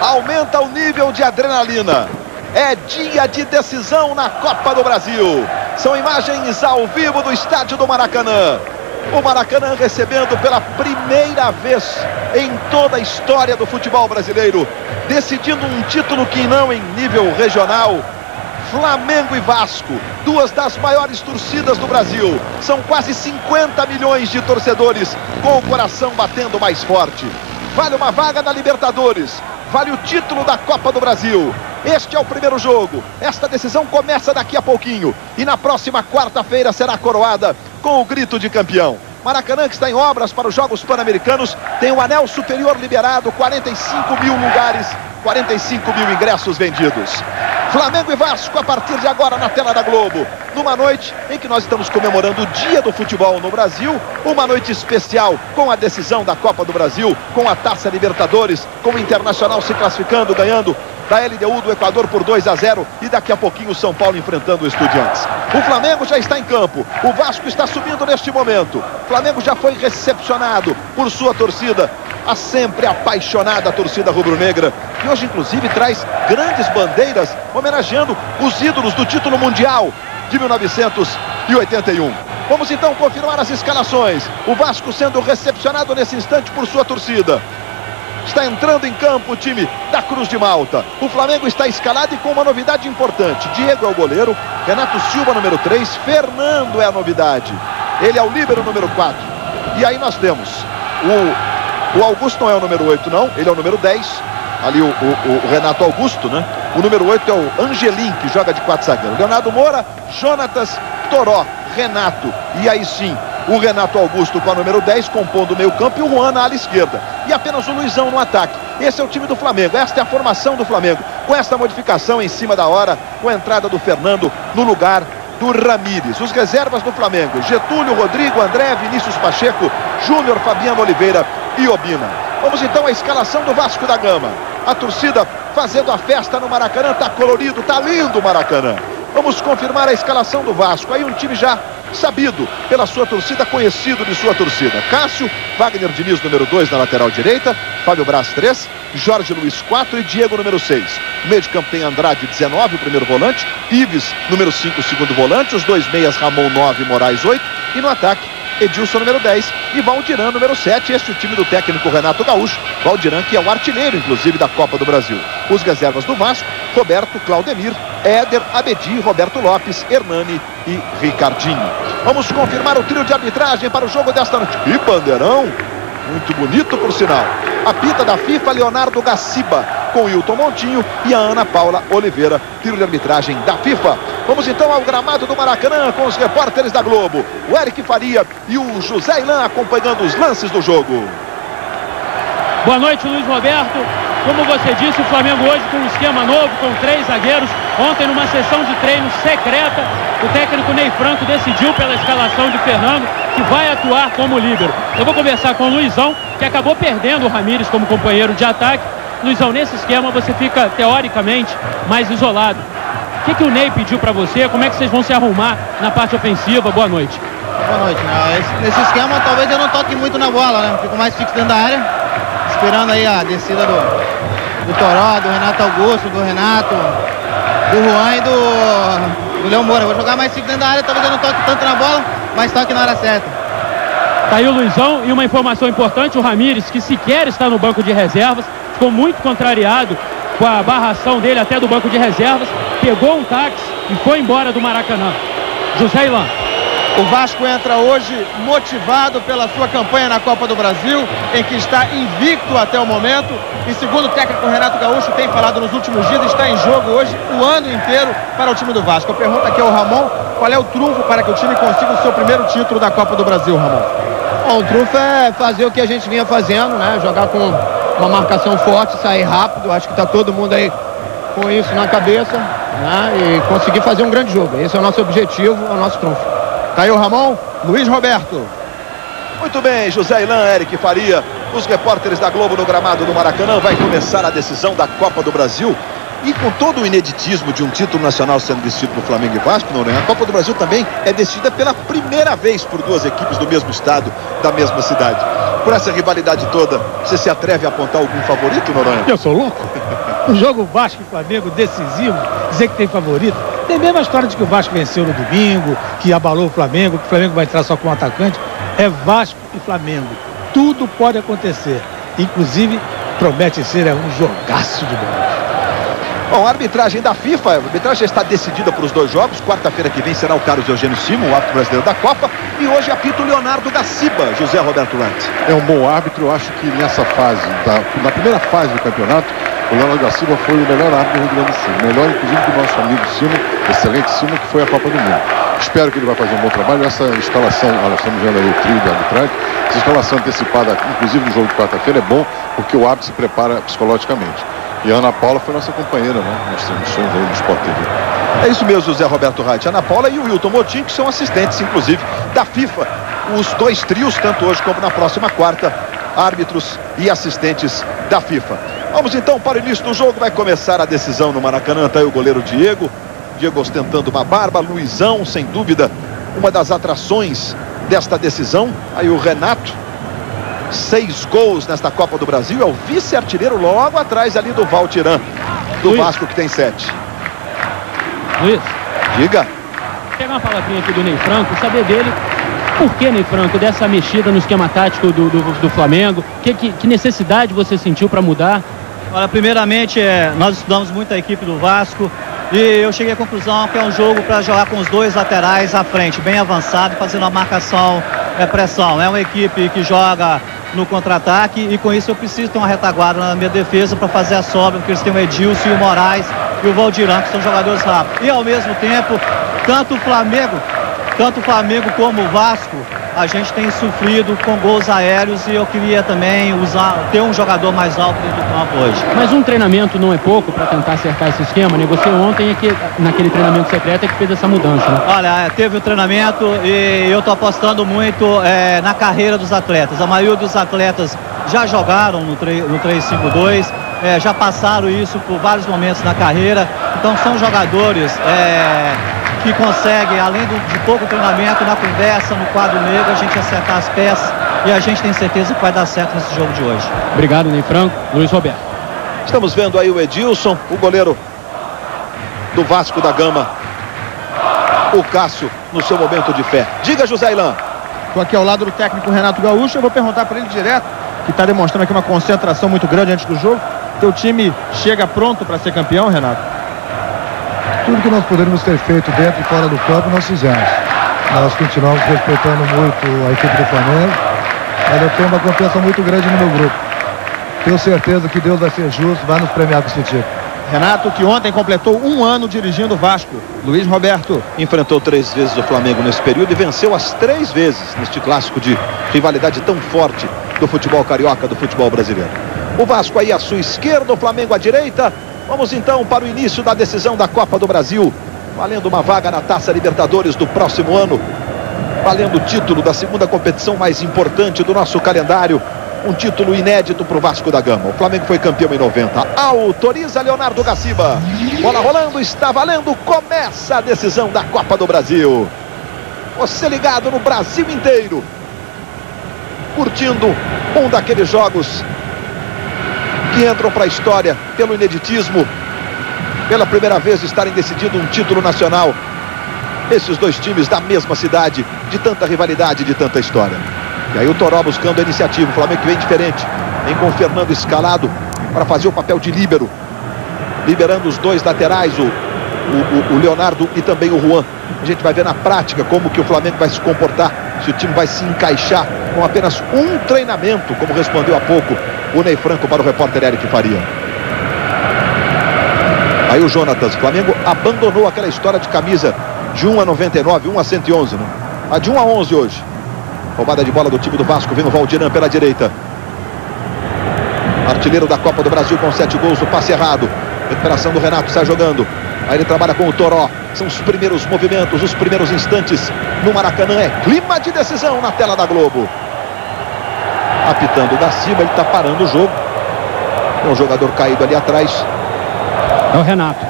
Aumenta o nível de adrenalina. É dia de decisão na Copa do Brasil. São imagens ao vivo do estádio do Maracanã. O Maracanã recebendo pela primeira vez em toda a história do futebol brasileiro, decidindo um título que não em nível regional. Flamengo e Vasco, duas das maiores torcidas do Brasil. São quase 50 milhões de torcedores com o coração batendo mais forte. Vale uma vaga na Libertadores, vale o título da Copa do Brasil. Este é o primeiro jogo. Esta decisão começa daqui a pouquinho e na próxima quarta-feira será coroada com o grito de campeão. Maracanã, que está em obras para os Jogos Pan-Americanos, tem o anel superior liberado, 45 mil lugares, 45 mil ingressos vendidos. Flamengo e Vasco a partir de agora na tela da Globo. Numa noite em que nós estamos comemorando o Dia do Futebol no Brasil. Uma noite especial com a decisão da Copa do Brasil, com a Taça Libertadores, com o Internacional se classificando, ganhando da LDU do Equador por 2-0 e daqui a pouquinho o São Paulo enfrentando o Estudiantes. O Flamengo já está em campo, o Vasco está subindo neste momento. O Flamengo já foi recepcionado por sua torcida, a sempre apaixonada torcida rubro-negra, que hoje inclusive traz grandes bandeiras homenageando os ídolos do título mundial de 1981. Vamos então confirmar as escalações. O Vasco sendo recepcionado nesse instante por sua torcida. Está entrando em campo o time da Cruz de Malta. O Flamengo está escalado e com uma novidade importante. Diego é o goleiro, Renato Silva número 3, Fernando é a novidade. Ele é o líbero número 4. E aí nós temos o Augusto, não é o número 8 não, ele é o número 10. Ali o Renato Augusto, né? O número 8 é o Angelim, que joga de 4 zagueiros. Leonardo Moura, Jonatas, Toró, Renato. E aí sim, o Renato Augusto com a número 10, compondo o meio campo, e o Juan na ala esquerda. E apenas o Luizão no ataque. Esse é o time do Flamengo, esta é a formação do Flamengo. Com esta modificação em cima da hora, com a entrada do Fernando no lugar do Ramírez. Os reservas do Flamengo: Getúlio, Rodrigo, André, Vinícius Pacheco, Júnior, Fabiano Oliveira e Obina. Vamos então à escalação do Vasco da Gama. A torcida fazendo a festa no Maracanã, tá colorido, tá lindo o Maracanã. Vamos confirmar a escalação do Vasco. Aí um time já sabido pela sua torcida, conhecido de sua torcida. Cássio, Wagner Diniz número 2 na lateral direita, Fábio Braz 3, Jorge Luiz 4 e Diego número 6. No meio de campo tem Andrade 19, o primeiro volante, Ives número 5, o segundo volante, os dois meias Ramon 9, Moraes 8 e no ataque Edilson número 10 e Valdiran número 7. Este é o time do técnico Renato Gaúcho. Valdiran, que é o artilheiro inclusive da Copa do Brasil. Os reservas do Vasco: Roberto, Claudemir, Éder, Abedi, Roberto Lopes, Hernani e Ricardinho. Vamos confirmar o trio de arbitragem para o jogo desta noite. Que bandeirão! Muito bonito, por sinal. Apita da FIFA, Leonardo Gaciba, com Hilton Montinho e a Ana Paula Oliveira. Tiro de arbitragem da FIFA. Vamos então ao gramado do Maracanã com os repórteres da Globo. O Eric Faria e o José Ilan acompanhando os lances do jogo. Boa noite, Luiz Roberto. Como você disse, o Flamengo hoje com um esquema novo, com 3 zagueiros. Ontem, numa sessão de treino secreta, o técnico Ney Franco decidiu pela escalação de Fernando, que vai atuar como líbero. Eu vou conversar com o Luizão, que acabou perdendo o Ramírez como companheiro de ataque. Luizão, nesse esquema você fica, teoricamente, mais isolado. O que o Ney pediu para você? Como é que vocês vão se arrumar na parte ofensiva? Boa noite. Boa noite. Nesse esquema, talvez eu não toque muito na bola, né? Fico mais fixo dentro da área, esperando aí a descida do Toró, do Renato Augusto, do Renato, do Juan e do Léo Moura. Vou jogar mais fixo dentro da área, talvez eu não toque tanto na bola, mas toque na hora certa. Tá aí o Luizão, e uma informação importante: o Ramírez, que sequer está no banco de reservas, ficou muito contrariado com a barração dele até do banco de reservas, pegou um táxi e foi embora do Maracanã. José Ilan. O Vasco entra hoje motivado pela sua campanha na Copa do Brasil, em que está invicto até o momento. E segundo o técnico Renato Gaúcho tem falado nos últimos dias, está em jogo hoje o ano inteiro para o time do Vasco. A pergunta aqui é ao Ramon: qual é o trunfo para que o time consiga o seu primeiro título da Copa do Brasil, Ramon? Bom, o trunfo é fazer o que a gente vinha fazendo, né? Jogar com uma marcação forte, sair rápido. Acho que está todo mundo aí com isso na cabeça, né? E conseguir fazer um grande jogo. Esse é o nosso objetivo, é o nosso trunfo. Tá aí o Ramon. Luiz Roberto. Muito bem, José Ilan, Eric Faria, os repórteres da Globo no gramado do Maracanã. Vai começar a decisão da Copa do Brasil. E com todo o ineditismo de um título nacional sendo decidido por Flamengo e Vasco, Noronha, a Copa do Brasil também é decidida pela primeira vez por duas equipes do mesmo estado, da mesma cidade. Por essa rivalidade toda, você se atreve a apontar algum favorito, Noronha? Eu sou louco. Um jogo Vasco e Flamengo decisivo, dizer que tem favorito. Tem a mesma história de que o Vasco venceu no domingo, que abalou o Flamengo, que o Flamengo vai entrar só com um atacante. É Vasco e Flamengo. Tudo pode acontecer. Inclusive, promete ser um jogaço de bola. Bom, a arbitragem da FIFA, a arbitragem está decidida para os dois jogos. Quarta-feira que vem será o Carlos Eugênio Simon, o árbitro brasileiro da Copa. E hoje apita o Leonardo Gaciba, José Roberto Wright. É um bom árbitro. Eu acho que nessa fase, na primeira fase do campeonato, o Leonardo Gaciba foi o melhor árbitro do Rio Grande do Sul. Melhor, inclusive, que o nosso amigo Simon, excelente Simon, que foi a Copa do Mundo. Espero que ele vai fazer um bom trabalho. Essa escalação, nós estamos vendo aí o trio da arbitragem, essa escalação antecipada, inclusive no jogo de quarta-feira, é bom, porque o árbitro se prepara psicologicamente. E a Ana Paula foi nossa companheira, né? Nas transmissões aí no Sport TV. É isso mesmo, José Roberto Wright. Ana Paula e o Wilton Motim, que são assistentes, inclusive, da FIFA. Os dois trios, tanto hoje como na próxima quarta, árbitros e assistentes da FIFA. Vamos então para o início do jogo. Vai começar a decisão no Maracanã. Está aí o goleiro Diego. Diego ostentando uma barba. Luizão, sem dúvida, uma das atrações desta decisão. Aí o Renato. 6 gols nesta Copa do Brasil. É o vice-artilheiro logo atrás ali do Valtiran, do Luiz. Vasco, que tem 7. Luiz, Diga. pegar uma palavrinha aqui do Ney Franco, saber dele por que, Ney Franco, dessa mexida no esquema tático do Flamengo. Que necessidade você sentiu para mudar? Olha, primeiramente, nós estudamos muito a equipe do Vasco e eu cheguei à conclusão que é um jogo para jogar com os dois laterais à frente, bem avançado, fazendo a marcação, pressão. É uma equipe que joga no contra-ataque e com isso eu preciso ter uma retaguarda na minha defesa para fazer a sobra, porque eles têm o Edilson e o Moraes e o Valdiran, que são jogadores rápidos. E ao mesmo tempo, tanto o Flamengo como o Vasco, a gente tem sofrido com gols aéreos e eu queria também ter um jogador mais alto dentro do campo hoje. Mas um treinamento não é pouco para tentar acertar esse esquema, né? Você ontem, naquele treinamento secreto, é que fez essa mudança, né? Olha, teve o treinamento e eu estou apostando muito na carreira dos atletas. A maioria dos atletas já jogaram no 3-5-2, já passaram isso por vários momentos na carreira. Então são jogadores que conseguem, além de pouco treinamento, na conversa, no quadro negro, a gente acertar as peças e a gente tem certeza que vai dar certo nesse jogo de hoje. Obrigado, Ney Franco. Luiz Roberto. Estamos vendo aí o Edilson, o goleiro do Vasco da Gama, o Cássio, no seu momento de fé. Diga, José Ilan. Estou aqui ao lado do técnico Renato Gaúcho. Eu vou perguntar para ele direto, que está demonstrando aqui uma concentração muito grande antes do jogo. Teu time chega pronto para ser campeão, Renato? Tudo que nós poderíamos ter feito dentro e fora do campo, nós fizemos. Nós continuamos respeitando muito a equipe do Flamengo, mas eu tenho uma confiança muito grande no meu grupo. Tenho certeza que Deus vai ser justo, vai nos premiar com esse título. Renato, que ontem completou 1 ano dirigindo o Vasco. Luiz Roberto. Enfrentou 3 vezes o Flamengo nesse período e venceu as 3 vezes neste clássico de rivalidade tão forte do futebol carioca, do futebol brasileiro. O Vasco aí à sua esquerda, o Flamengo à direita. Vamos então para o início da decisão da Copa do Brasil, valendo uma vaga na Taça Libertadores do próximo ano, valendo o título da segunda competição mais importante do nosso calendário, um título inédito para o Vasco da Gama. O Flamengo foi campeão em 90. Autoriza Leonardo Gaciba. Bola rolando, está valendo, começa a decisão da Copa do Brasil. Você ligado no Brasil inteiro, curtindo um daqueles jogos que entram para a história pelo ineditismo, pela primeira vez estarem decidindo um título nacional. Esses dois times da mesma cidade, de tanta rivalidade, de tanta história. E aí o Toró buscando a iniciativa. O Flamengo que vem diferente, vem com o Fernando escalado para fazer o papel de líbero, liberando os dois laterais, o Leonardo e também o Juan. A gente vai ver na prática como que o Flamengo vai se comportar, se o time vai se encaixar com apenas um treinamento, como respondeu há pouco o Ney Franco para o repórter Eric Faria. Aí o Jonatas. O Flamengo abandonou aquela história de camisa de 1 a 99, 1 a 111, né? A de 1 a 11 hoje. Roubada de bola do time do Vasco, vem o Valdiran pela direita. Artilheiro da Copa do Brasil com 7 gols, o passe errado. Recuperação do Renato, sai jogando. Aí ele trabalha com o Toró. São os primeiros movimentos, os primeiros instantes no Maracanã. É clima de decisão na tela da Globo. Apitando o Gaciba, ele está parando o jogo. Tem um jogador caído ali atrás. É o Renato.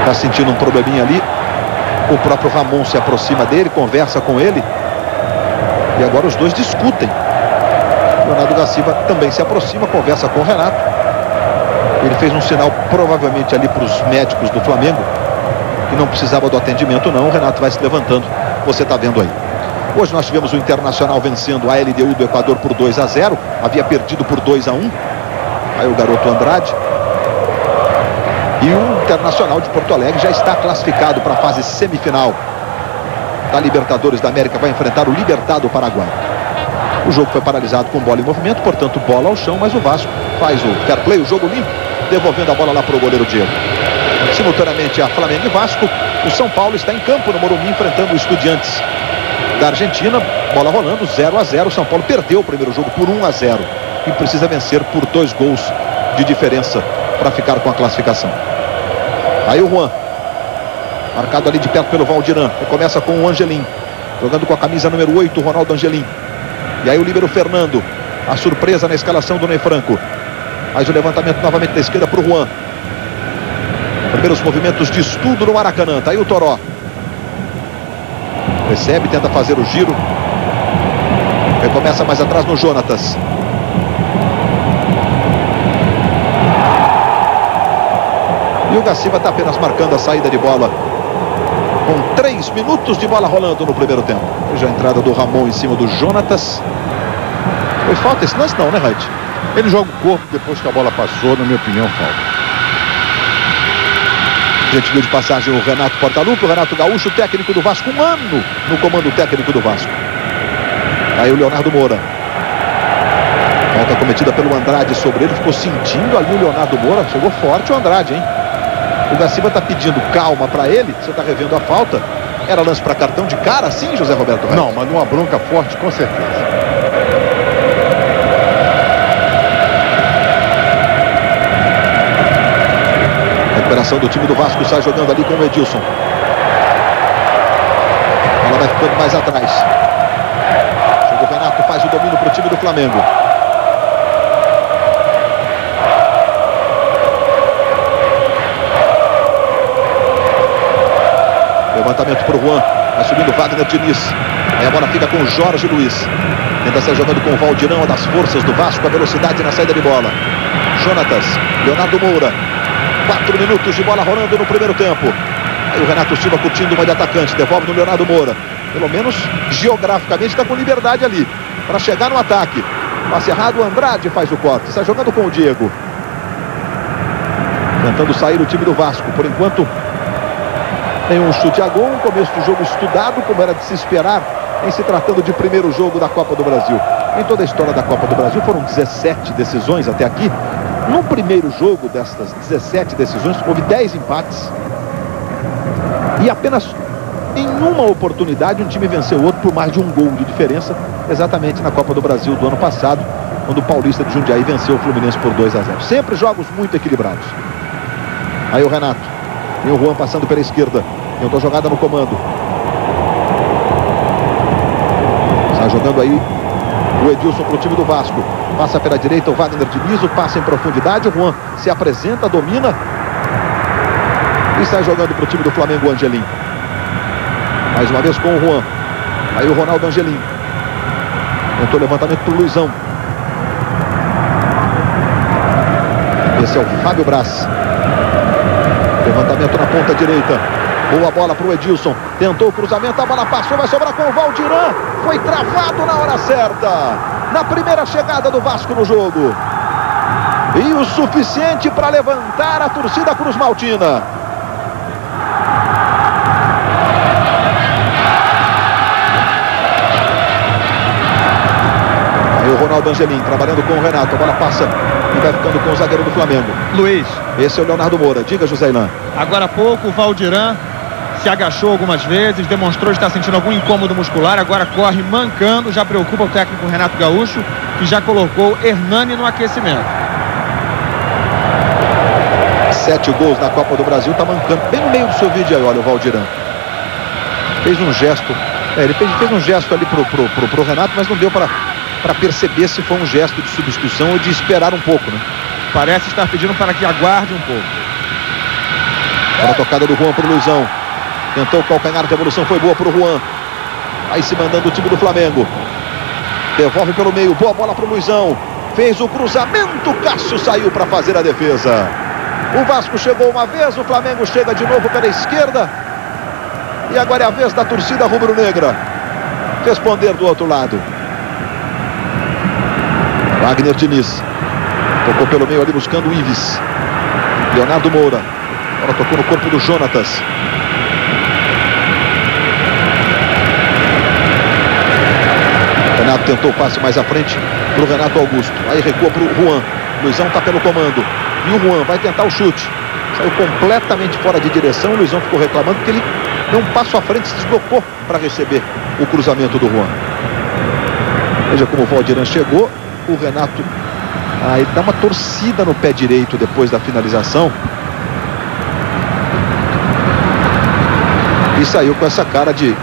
Está sentindo um probleminha ali. O próprio Ramon se aproxima dele, conversa com ele. E agora os dois discutem. Leonardo Gaciba também se aproxima, conversa com o Renato. Ele fez um sinal provavelmente ali para os médicos do Flamengo, que não precisava do atendimento não. O Renato vai se levantando, você está vendo aí. Hoje nós tivemos o Internacional vencendo a LDU do Equador por 2-0. Havia perdido por 2-1. Aí o garoto Andrade. E o Internacional de Porto Alegre já está classificado para a fase semifinal da Libertadores da América. Vai enfrentar o Libertad do Paraguai. O jogo foi paralisado com bola em movimento, portanto bola ao chão, mas o Vasco faz o fair play, o jogo limpo, devolvendo a bola lá para o goleiro Diego. Simultaneamente a Flamengo e Vasco, o São Paulo está em campo no Morumbi enfrentando o Estudiantes da Argentina. Bola rolando, 0-0. O São Paulo perdeu o primeiro jogo por 1-0 e precisa vencer por 2 gols de diferença para ficar com a classificação. Aí o Juan, marcado ali de perto pelo Valdiran, começa com o Angelim, jogando com a camisa número 8, o Ronaldo Angelim. E aí o líbero Fernando, a surpresa na escalação do Ney Franco. Faz o levantamento novamente da esquerda para o Juan. Primeiros movimentos de estudo no Maracanã. Tá aí o Toró. Recebe, tenta fazer o giro. Recomeça mais atrás no Jonatas. E o Gaciba está apenas marcando a saída de bola. Com 3 minutos de bola rolando no primeiro tempo. Veja a entrada do Ramon em cima do Jonatas. Foi falta esse lance não, né, Raid? Ele joga o corpo depois que a bola passou, na minha opinião, falta. Gentil de passagem o Renato Portaluppi, o Renato Gaúcho, técnico do Vasco, 1 ano no comando técnico do Vasco. Aí o Leonardo Moura. Falta cometida pelo Andrade sobre ele, ficou sentindo ali o Leonardo Moura, chegou forte o Andrade, hein? O Gaciba está pedindo calma para ele, você está revendo a falta. Era lance para cartão de cara, sim, José Roberto Reis? Não, mas numa bronca forte, com certeza. Recuperação do time do Vasco, sai jogando ali com o Edilson. Ela vai ficando mais atrás. Chega o Renato, faz o domínio para o time do Flamengo. Levantamento para o Juan. Vai subindo o Wagner Diniz. Aí a bola fica com o Jorge Luiz. Tenta sair jogando com o Valdirão, das forças do Vasco, a velocidade na saída de bola. Jonatas, Leonardo Moura. 4 minutos de bola rolando no primeiro tempo. Aí o Renato Silva curtindo uma de atacante. Devolve no Leonardo Moura. Pelo menos geograficamente está com liberdade ali para chegar no ataque. Passe errado, o Andrade faz o corte. Está jogando com o Diego. Tentando sair o time do Vasco. Por enquanto, nenhum chute a gol. Um começo do jogo estudado, como era de se esperar, em se tratando de primeiro jogo da Copa do Brasil. Em toda a história da Copa do Brasil foram 17 decisões até aqui. No primeiro jogo destas 17 decisões, houve 10 empates. E apenas em uma oportunidade um time venceu o outro por mais de 1 gol de diferença. Exatamente na Copa do Brasil do ano passado, quando o Paulista de Jundiaí venceu o Fluminense por 2-0. Sempre jogos muito equilibrados. Aí o Renato. Tem o Juan passando pela esquerda. Tentou jogada no comando. Está jogando aí o Edilson para o time do Vasco. Passa pela direita o Wagner Diniz, passa em profundidade. O Juan se apresenta, domina. E sai jogando para o time do Flamengo, Angelim. Mais uma vez com o Juan. Aí o Ronaldo Angelim. Tentou levantamento para o Luizão. Esse é o Fábio Braz. Levantamento na ponta direita. Boa bola para o Edilson. Tentou o cruzamento, a bola passou, vai sobrar com o Valdiran. Foi travado na hora certa. Na primeira chegada do Vasco no jogo. E o suficiente para levantar a torcida Cruz Maltina. Aí o Ronaldo Angelim trabalhando com o Renato. A bola passa e vai ficando com o zagueiro do Flamengo. Luiz. Esse é o Leonardo Moura. Diga, José Ilan. Agora há pouco o Valdiran se agachou algumas vezes, demonstrou estar sentindo algum incômodo muscular, agora corre mancando, já preocupa o técnico Renato Gaúcho, que já colocou Hernani no aquecimento. 7 gols na Copa do Brasil, tá mancando bem no meio do seu vídeo aí, olha o Valdiran. Fez um gesto, ele fez um gesto ali pro Renato, mas não deu para perceber se foi um gesto de substituição ou de esperar um pouco, né? Parece estar pedindo para que aguarde um pouco. Para a tocada do Juan pro Luizão. Tentou o calcanhar de evolução, foi boa pro Juan. Aí se mandando o time do Flamengo. Devolve pelo meio, boa bola para o Luizão. Fez o cruzamento, Cássio saiu para fazer a defesa. O Vasco chegou uma vez, o Flamengo chega de novo pela esquerda. E agora é a vez da torcida rubro-negra responder do outro lado. Wagner Diniz tocou pelo meio ali buscando o Ives. Leonardo Moura. Agora tocou no corpo do Jonatas. Renato tentou o passe mais à frente para o Renato Augusto. Aí recua para o Juan. Luizão está pelo comando. E o Juan vai tentar o chute. Saiu completamente fora de direção. O Luizão ficou reclamando porque ele deu um passo à frente, se deslocou para receber o cruzamento do Juan. Veja como o Valdiran chegou. O Renato aí dá uma torcida no pé direito depois da finalização. E saiu com essa cara de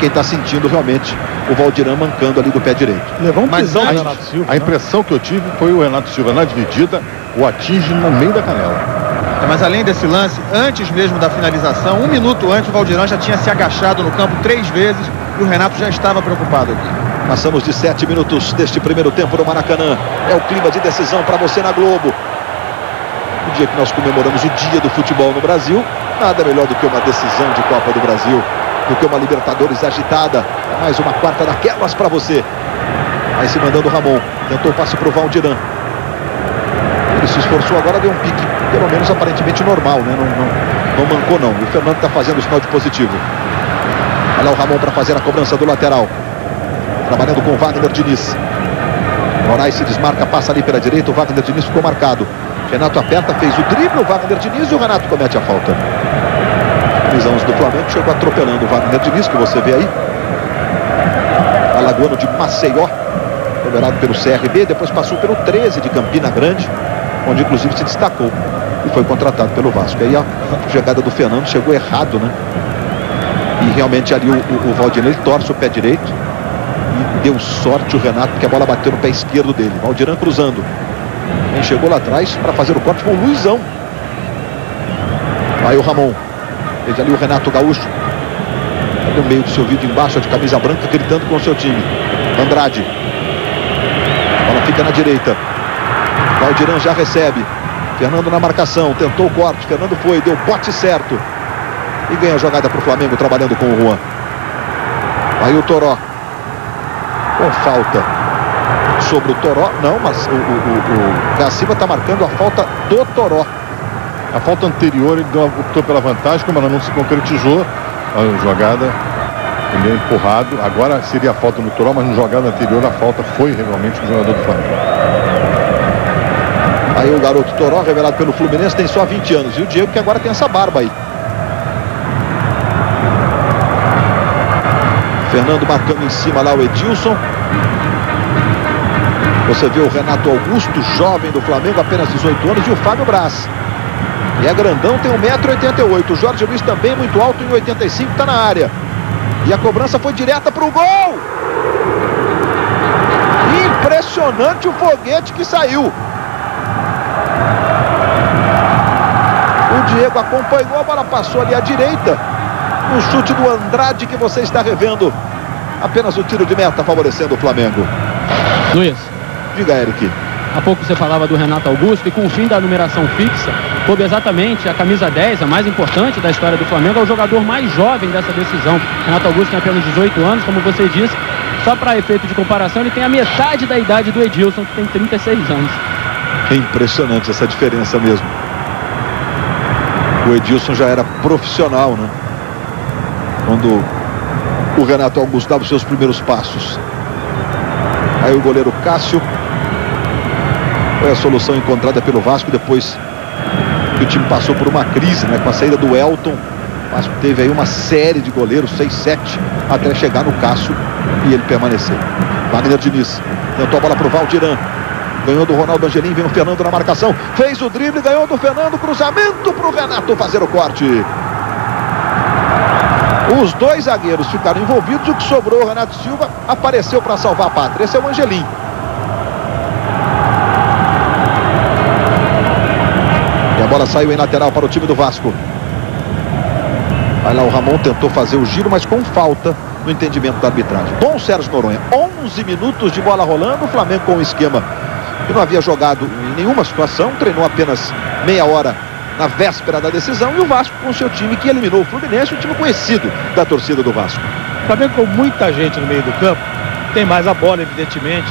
quem está sentindo realmente o Valdiran mancando ali do pé direito. Levou um pisão do Renato Silva. A impressão que eu tive foi o Renato Silva na dividida o atinge no meio da canela. Mas além desse lance, antes mesmo da finalização, 1 minuto antes, o Valdiran já tinha se agachado no campo 3 vezes e o Renato já estava preocupado aqui. Passamos de 7 minutos deste primeiro tempo no Maracanã. É o clima de decisão para você na Globo. No dia que nós comemoramos o Dia do Futebol no Brasil, nada melhor do que uma decisão de Copa do Brasil, do que uma Libertadores agitada. É mais uma quarta daquelas para você. Aí se mandando o Ramon. Tentou o passe para o Valdiran. Ele se esforçou agora, deu um pique, pelo menos aparentemente normal, né? Não mancou não. E o Fernando está fazendo o sinal de positivo. Olha lá o Ramon para fazer a cobrança do lateral. Trabalhando com o Wagner Diniz. Moraes se desmarca, passa ali pela direita. O Wagner Diniz ficou marcado. Renato aperta, fez o drible, o Wagner Diniz e o Renato comete a falta. Os 11 do Flamengo chegou atropelando o Wagner Diniz, que você vê aí. Alagoano de Maceió, liberado pelo CRB, depois passou pelo 13 de Campina Grande, onde inclusive se destacou e foi contratado pelo Vasco. Aí a jogada do Fernando chegou errado, né? E realmente ali o Valdiran, ele torce o pé direito e deu sorte o Renato, porque a bola bateu no pé esquerdo dele. Valdiran cruzando. Quem chegou lá atrás para fazer o corte foi o Luizão. Aí o Ramon. Veja ali o Renato Gaúcho. No meio do seu vídeo embaixo, de camisa branca, gritando com o seu time. Andrade. A bola fica na direita. Valdiran já recebe. Fernando na marcação. Tentou o corte. Fernando foi. Deu bote certo. E ganha a jogada para o Flamengo, trabalhando com o Juan. Aí o Toró. Com falta sobre o Toró. Não, mas o Gaciba está marcando a falta do Toró. A falta anterior ele optou pela vantagem, como ela não se concretizou. A jogada, ele é empurrado. Agora seria a falta no Toró, mas na jogada anterior a falta foi realmente do jogador do Flamengo. Aí o garoto Toró, revelado pelo Fluminense, tem só 20 anos. E o Diego, que agora tem essa barba aí. Fernando marcando em cima lá o Edilson. Você vê o Renato Augusto, jovem do Flamengo, apenas 18 anos, e o Fábio Braz. E é grandão, tem 1,88 m. O Jorge Luiz também muito alto, em 85, está na área. E a cobrança foi direta para o gol. Impressionante o foguete que saiu. O Diego acompanhou, a bola passou ali à direita. No chute do Andrade que você está revendo. Apenas o tiro de meta favorecendo o Flamengo. Luiz. Diga, Eric. Há pouco você falava do Renato Augusto, e com o fim da numeração fixa, coube exatamente a camisa 10, a mais importante da história do Flamengo, é o jogador mais jovem dessa decisão. Renato Augusto tem apenas 18 anos, como você disse. Só para efeito de comparação, ele tem a metade da idade do Edilson, que tem 36 anos. É impressionante essa diferença mesmo. O Edilson já era profissional, né? Quando o Renato Augusto dava os seus primeiros passos. Aí o goleiro Cássio. Foi a solução encontrada pelo Vasco depois que o time passou por uma crise, né? Com a saída do Elton. O Vasco teve aí uma série de goleiros, 6, 7, até chegar no Cássio e ele permanecer. Wagner Diniz tentou a bola para o Valdiran. Ganhou do Ronaldo Angelim, vem o Fernando na marcação. Fez o drible, ganhou do Fernando. Cruzamento para o Renato fazer o corte. Os dois zagueiros ficaram envolvidos. O que sobrou, o Renato Silva apareceu para salvar a pátria. Esse é o Angelim. E a bola saiu em lateral para o time do Vasco. Vai lá o Ramon, tentou fazer o giro, mas com falta no entendimento da arbitragem. Bom Sérgio Noronha, 11 minutos de bola rolando, o Flamengo com um esquema que não havia jogado em nenhuma situação, treinou apenas meia hora na véspera da decisão, e o Vasco com o seu time que eliminou o Fluminense, um time conhecido da torcida do Vasco. O Flamengo com muita gente no meio do campo, tem mais a bola, evidentemente,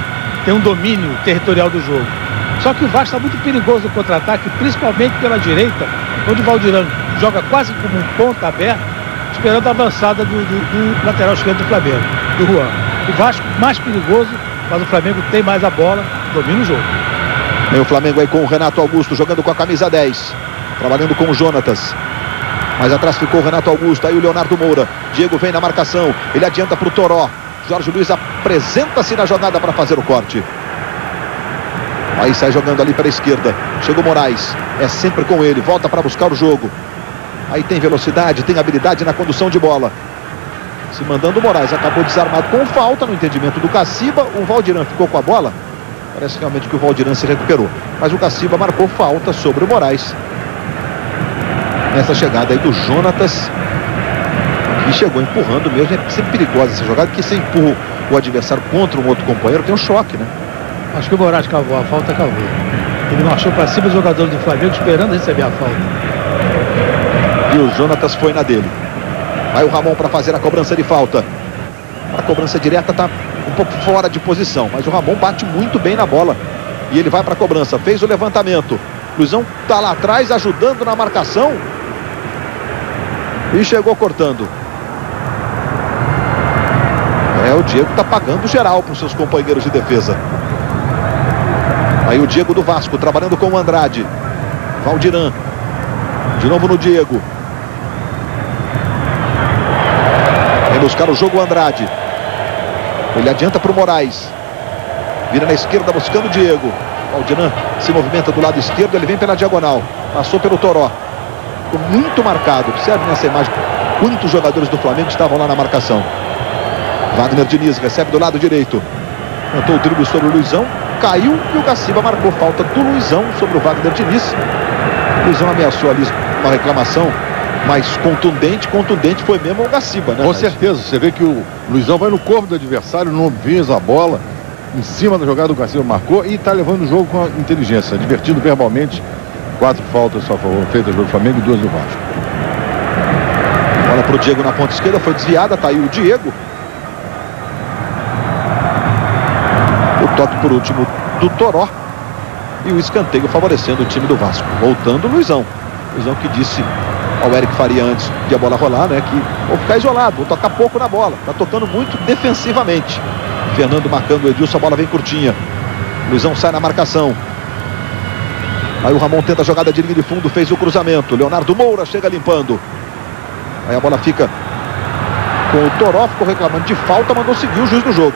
tem um domínio territorial do jogo. Só que o Vasco está muito perigoso no contra-ataque, principalmente pela direita, onde o Valdirão joga quase como um ponta aberto, esperando a avançada do lateral esquerdo do Flamengo, do Juan. O Vasco mais perigoso, mas o Flamengo tem mais a bola, domina o jogo. Vem o Flamengo aí com o Renato Augusto, jogando com a camisa 10, trabalhando com o Jonatas. Mais atrás ficou o Renato Augusto, aí o Leonardo Moura. Diego vem na marcação, ele adianta para o Toró. Jorge Luiz apresenta-se na jogada para fazer o corte. Aí sai jogando ali para a esquerda. Chega o Moraes, é sempre com ele, volta para buscar o jogo. Aí tem velocidade, tem habilidade na condução de bola. Se mandando o Moraes, acabou desarmado com falta no entendimento do Caciba. O Valdirão ficou com a bola. Parece realmente que o Valdirão se recuperou. Mas o Caciba marcou falta sobre o Moraes. Nessa chegada aí do Jonatas, que chegou empurrando mesmo. É sempre perigosa essa jogada, porque você empurra o adversário contra um outro companheiro, tem um choque, né? Acho que o Moraes cavou, a falta cavou. Ele marchou para cima dos jogadores do Flamengo esperando receber a falta. E o Jonatas foi na dele. Vai o Ramon para fazer a cobrança de falta. A cobrança direta está um pouco fora de posição, mas o Ramon bate muito bem na bola. E ele vai para a cobrança, fez o levantamento. Luizão está lá atrás ajudando na marcação. E chegou cortando. O Diego está pagando geral para os seus companheiros de defesa. Aí o Diego do Vasco trabalhando com o Andrade. Valdirão. De novo no Diego. Vem buscar o jogo o Andrade. Ele adianta para o Moraes. Vira na esquerda buscando o Diego. Valdirão se movimenta do lado esquerdo. Ele vem pela diagonal. Passou pelo Toró. Ficou muito marcado. Observe nessa imagem quantos jogadores do Flamengo estavam lá na marcação. Wagner Diniz recebe do lado direito. Tentou o drible sobre o Luizão. Caiu e o Caciba marcou falta do Luizão sobre o Wagner Diniz. O Luizão ameaçou ali uma reclamação mais contundente. Contundente foi mesmo o Caciba, né? Com certeza. Você vê que o Luizão vai no corpo do adversário, não visa a bola. Em cima da jogada o Caciba marcou e está levando o jogo com inteligência. Divertindo verbalmente. 4 faltas só feitas pelo Flamengo e 2 do Vasco. Bola para o Diego na ponta esquerda. Foi desviada. Tá aí o Diego. O toque por último do Toró. E o escanteio favorecendo o time do Vasco. Voltando o Luizão. Luizão que disse ao Eric Faria antes de a bola rolar, né? Que vou ficar isolado, vou tocar pouco na bola. Tá tocando muito defensivamente. Fernando marcando o Edilson, a bola vem curtinha. Luizão sai na marcação. Aí o Ramon tenta a jogada de linha de fundo, fez o cruzamento. Leonardo Moura chega limpando. Aí a bola fica com o Toró, ficou reclamando de falta, mandou seguir o juiz do jogo.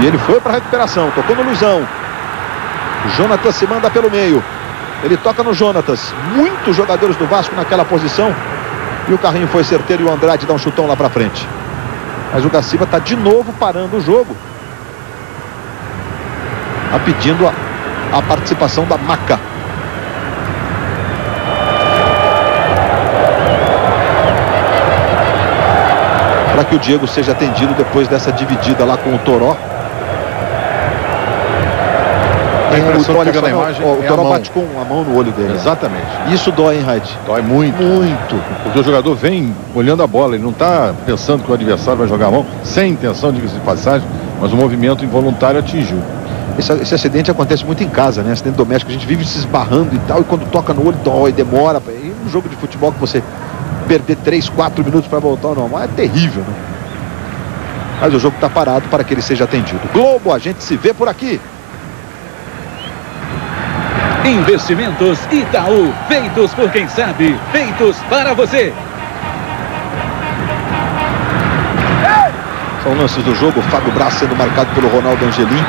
E ele foi para a recuperação, tocou no Luizão. O Jonatas se manda pelo meio. Ele toca no Jonatas. Muitos jogadores do Vasco naquela posição. E o carrinho foi certeiro e o Andrade dá um chutão lá para frente. Mas o Caciba está de novo parando o jogo. Está pedindo a participação da Maca. Para que o Diego seja atendido depois dessa dividida lá com o Toró. O Toró bate com a mão no olho dele. Exatamente. Isso dói, hein, Raid? Dói muito. Muito. Porque o jogador vem olhando a bola. Ele não está pensando que o adversário vai jogar a mão. Sem intenção, diga-se de passagem. Mas o movimento involuntário atingiu. Esse acidente acontece muito em casa, né? Acidente doméstico. A gente vive se esbarrando e tal. E quando toca no olho, dói, demora. E um jogo de futebol que você perder 3, 4 minutos para voltar ao normal é terrível, né? Mas o jogo está parado para que ele seja atendido. Globo, a gente se vê por aqui. Investimentos Itaú, feitos por quem sabe, feitos para você. São lances do jogo, o Fábio Braz sendo marcado pelo Ronaldo Angelim.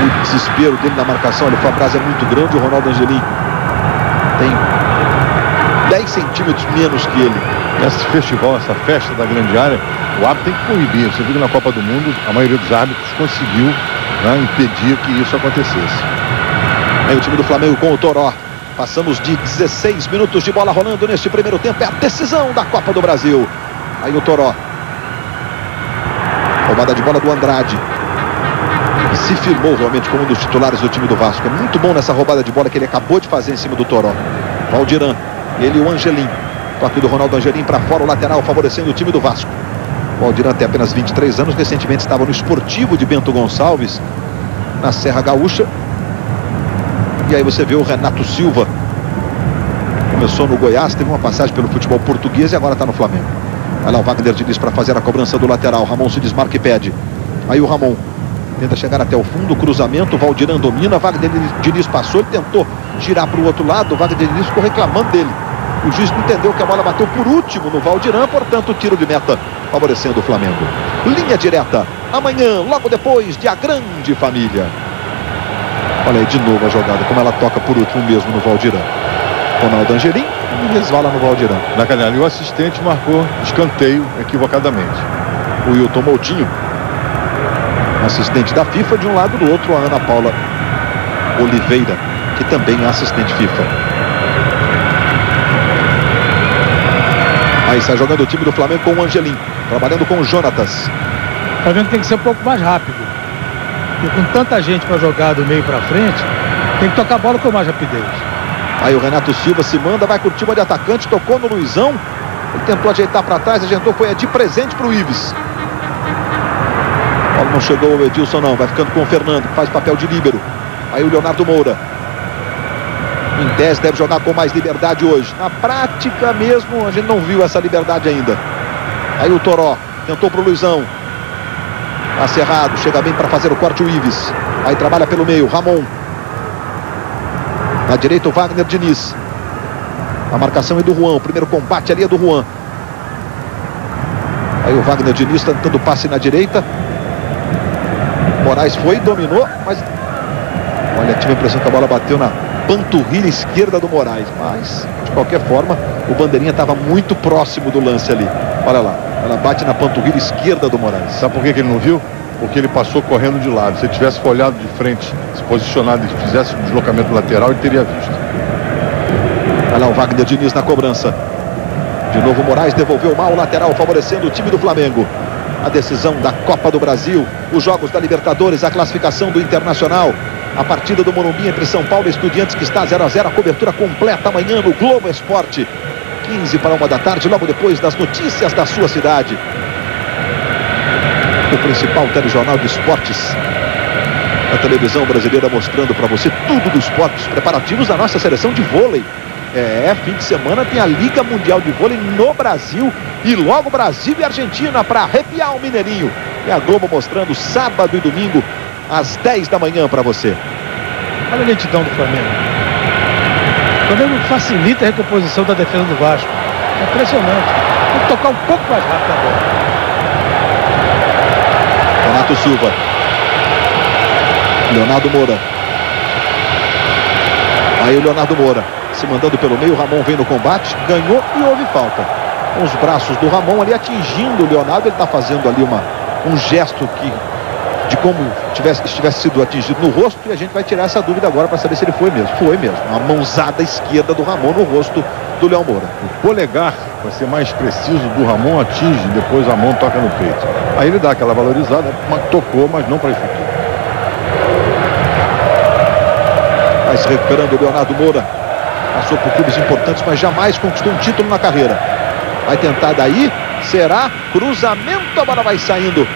O desespero dele na marcação, olha, o Fábio Braz é muito grande, o Ronaldo Angelim tem 10 centímetros menos que ele. Esse festival, essa festa da grande área, o árbitro tem que proibir. Você viu que na Copa do Mundo, a maioria dos árbitros conseguiu, né, impedir que isso acontecesse. Aí o time do Flamengo com o Toró. Passamos de 16 minutos de bola rolando neste primeiro tempo. É a decisão da Copa do Brasil. Aí o Toró. Roubada de bola do Andrade. Se firmou realmente como um dos titulares do time do Vasco. É muito bom nessa roubada de bola que ele acabou de fazer em cima do Toró. Valdiran, ele e o Angelim. Toque do Ronaldo Angelim para fora, o lateral, favorecendo o time do Vasco. O Valdiran tem apenas 23 anos, recentemente estava no Esportivo de Bento Gonçalves, na Serra Gaúcha. E aí você vê o Renato Silva. Começou no Goiás, teve uma passagem pelo futebol português e agora está no Flamengo. Vai lá o Wagner Diniz para fazer a cobrança do lateral. Ramon se desmarca e pede. Aí o Ramon tenta chegar até o fundo, cruzamento, o Valdiran domina, Wagner Diniz passou, ele tentou girar para o outro lado, o Wagner Diniz ficou reclamando dele. O juiz não entendeu que a bola bateu por último no Valdiran, portanto, tiro de meta favorecendo o Flamengo. Linha direta, amanhã, logo depois de A Grande Família. Olha aí de novo a jogada, como ela toca por último mesmo no Valdiran. Ronaldo Angelim e resvala no Valdiran. Na canela, e o assistente marcou escanteio equivocadamente. O Wilton Moutinho, assistente da FIFA, de um lado, do outro a Ana Paula Oliveira, que também é assistente FIFA. Aí sai jogando o time do Flamengo com o Angelim, trabalhando com o Jonatas. O Flamengo tem que ser um pouco mais rápido. E com tanta gente para jogar do meio para frente, tem que tocar a bola com mais rapidez. Aí o Renato Silva se manda, vai curtir uma de atacante, tocou no Luizão. Ele tentou ajeitar para trás, ajeitou, foi de presente para o Ives. Não chegou o Edilson não, vai ficando com o Fernando, que faz papel de líbero. Aí o Leonardo Moura. Em tese deve jogar com mais liberdade hoje. Na prática mesmo, a gente não viu essa liberdade ainda. Aí o Toró, tentou pro Luizão. Passe errado, chega bem para fazer o corte o Ives. Aí trabalha pelo meio, Ramon. Na direita o Wagner Diniz. A marcação é do Juan, o primeiro combate ali é do Juan. Aí o Wagner Diniz tentando passe na direita. Moraes foi, dominou, mas olha, tive a impressão que a bola bateu na panturrilha esquerda do Moraes, mas de qualquer forma o bandeirinha estava muito próximo do lance ali. Olha lá, ela bate na panturrilha esquerda do Moraes. Sabe por que ele não viu? Porque ele passou correndo de lado. Se ele tivesse olhado de frente, se posicionado e fizesse um deslocamento lateral, ele teria visto. Olha lá o Wagner Diniz na cobrança. De novo o Moraes devolveu mal o lateral, favorecendo o time do Flamengo. A decisão da Copa do Brasil, os jogos da Libertadores, a classificação do Internacional, a partida do Morumbi entre São Paulo e Estudiantes, que está 0-0, a cobertura completa amanhã no Globo Esporte, 15:01 logo depois das notícias da sua cidade. O principal telejornal de esportes, a televisão brasileira, mostrando para você tudo do esporte, os preparativos da nossa seleção de vôlei. Fim de semana tem a Liga Mundial de Vôlei no Brasil e logo Brasil e Argentina para arrepiar o Mineirinho. E a Globo mostrando sábado e domingo às 10 da manhã para você. Olha a lentidão do Flamengo. O Flamengo facilita a recomposição da defesa do Vasco. É impressionante. Tem que tocar um pouco mais rápido a bola. Renato Silva. Leonardo Moura. Aí o Leonardo Moura se mandando pelo meio, Ramon vem no combate, ganhou e houve falta. Com os braços do Ramon ali atingindo o Leonardo, ele está fazendo ali um gesto de como estivesse sido atingido no rosto, e a gente vai tirar essa dúvida agora para saber se ele foi mesmo. Foi mesmo, uma mãozada esquerda do Ramon no rosto do Léo Moura. O polegar, para ser mais preciso, do Ramon atinge, depois a mão toca no peito. Aí ele dá aquela valorizada, tocou, mas não para efetuar. Vai se recuperando o Leonardo Moura. Passou por clubes importantes, mas jamais conquistou um título na carreira. Vai tentar daí, será cruzamento, a bola vai saindo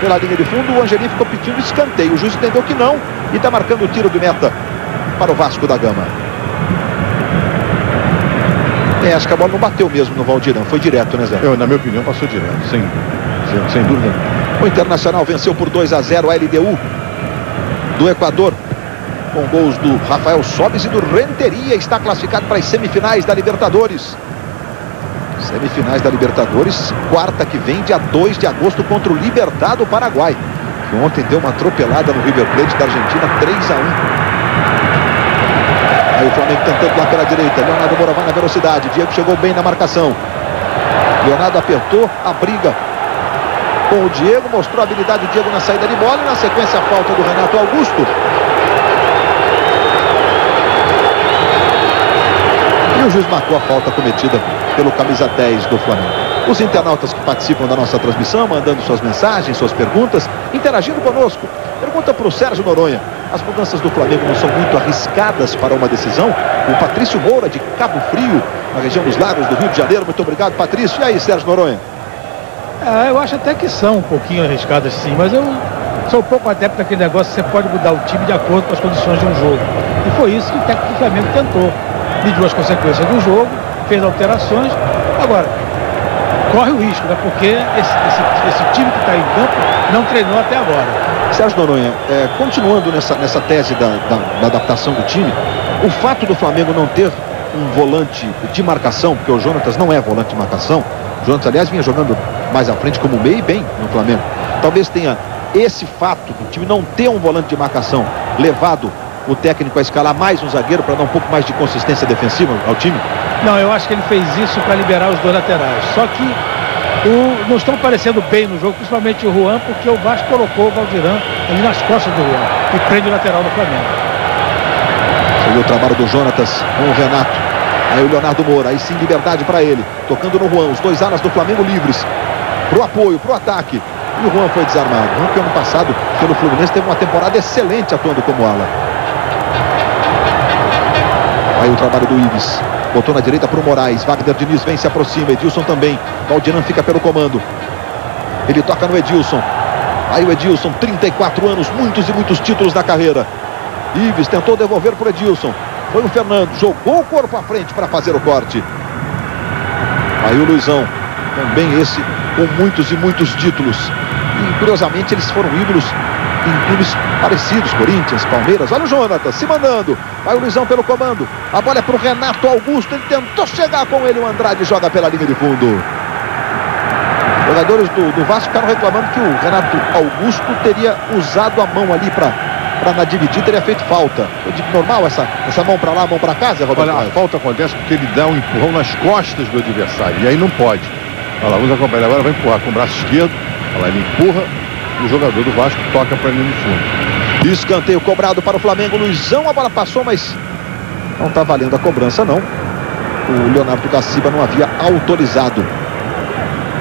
pela linha de fundo. O Angelim ficou pedindo escanteio, o juiz entendeu que não e está marcando o tiro de meta para o Vasco da Gama. Acho que a bola não bateu mesmo no Valdiran, foi direto, né, Zé? Na minha opinião, passou direto, sem dúvida. O Internacional venceu por 2-0 a LDU do Equador, com gols do Rafael Sobis e do Renteria. Está classificado para as semifinais da Libertadores. Semifinais da Libertadores, quarta que vem, dia 2 de agosto, contra o Libertad do Paraguai, que ontem deu uma atropelada no River Plate da Argentina, 3-1. Aí o Flamengo tentando lá pela direita, Leonardo Moura vai na velocidade, Diego chegou bem na marcação. Leonardo apertou a briga com o Diego, mostrou a habilidade do Diego na saída de bola e na sequência a falta do Renato Augusto. E o juiz marcou a falta cometida pelo camisa 10 do Flamengo. Os internautas que participam da nossa transmissão, mandando suas mensagens, suas perguntas, interagindo conosco. Pergunta para o Sérgio Noronha: as mudanças do Flamengo não são muito arriscadas para uma decisão? O Patrício Moura, de Cabo Frio, na região dos Lagos do Rio de Janeiro. Muito obrigado, Patrício. E aí, Sérgio Noronha? Eu acho até que são um pouquinho arriscadas, sim, mas eu sou um pouco adepto daquele negócio que você pode mudar o time de acordo com as condições de um jogo. E foi isso que o técnico do Flamengo tentou. Mediu as consequências do jogo, fez alterações. Agora, corre o risco, né? Porque esse time que está em campo não treinou até agora. Sérgio Noronha, continuando nessa tese da adaptação do time, o fato do Flamengo não ter um volante de marcação, porque o Jonatas não é volante de marcação, o Jonatas, aliás, vinha jogando mais à frente como meio e bem no Flamengo. Talvez tenha esse fato do time não ter um volante de marcação levado o técnico a escalar mais um zagueiro para dar um pouco mais de consistência defensiva ao time? Não, eu acho que ele fez isso para liberar os dois laterais. Só que não estão parecendo bem no jogo, principalmente o Juan, porque o Vasco colocou o Valdirã ali nas costas do Juan e prende o lateral do Flamengo. Você viu o trabalho do Jonatas com o Renato. Aí o Leonardo Moura, aí sim liberdade para ele. Tocando no Juan, os dois alas do Flamengo livres. Pro apoio, pro ataque. E o Juan foi desarmado. O Juan, que ano passado, pelo Fluminense, teve uma temporada excelente atuando como ala. Aí o trabalho do Ives. Botou na direita pro Moraes. Wagner Diniz vem, se aproxima. Edilson também. Valdirã fica pelo comando. Ele toca no Edilson. Aí o Edilson, 34 anos, muitos e muitos títulos na carreira. Ives tentou devolver pro Edilson. Foi o Fernando, jogou o corpo à frente para fazer o corte. Aí o Luizão, também esse com muitos e muitos títulos. E curiosamente eles foram ídolos em clubes parecidos, Corinthians, Palmeiras. Olha o Jonatas se mandando. Vai o Luizão pelo comando. A bola é para o Renato Augusto. Ele tentou chegar com ele. O Andrade joga pela linha de fundo. Jogadores do Vasco ficaram reclamando que o Renato Augusto teria usado a mão ali para na dividida, teria feito falta. Eu digo, normal essa mão para lá, mão para cá, Zé Roberto? Olha, a falta acontece porque ele dá um empurrão nas costas do adversário. E aí não pode. Olha lá, vamos acompanhar. Agora vai empurrar com o braço esquerdo. Olha lá, ele empurra e o jogador do Vasco toca para a linha de fundo. Escanteio cobrado para o Flamengo. Luizão, a bola passou, mas não está valendo a cobrança, não. O Leonardo Gaciba não havia autorizado.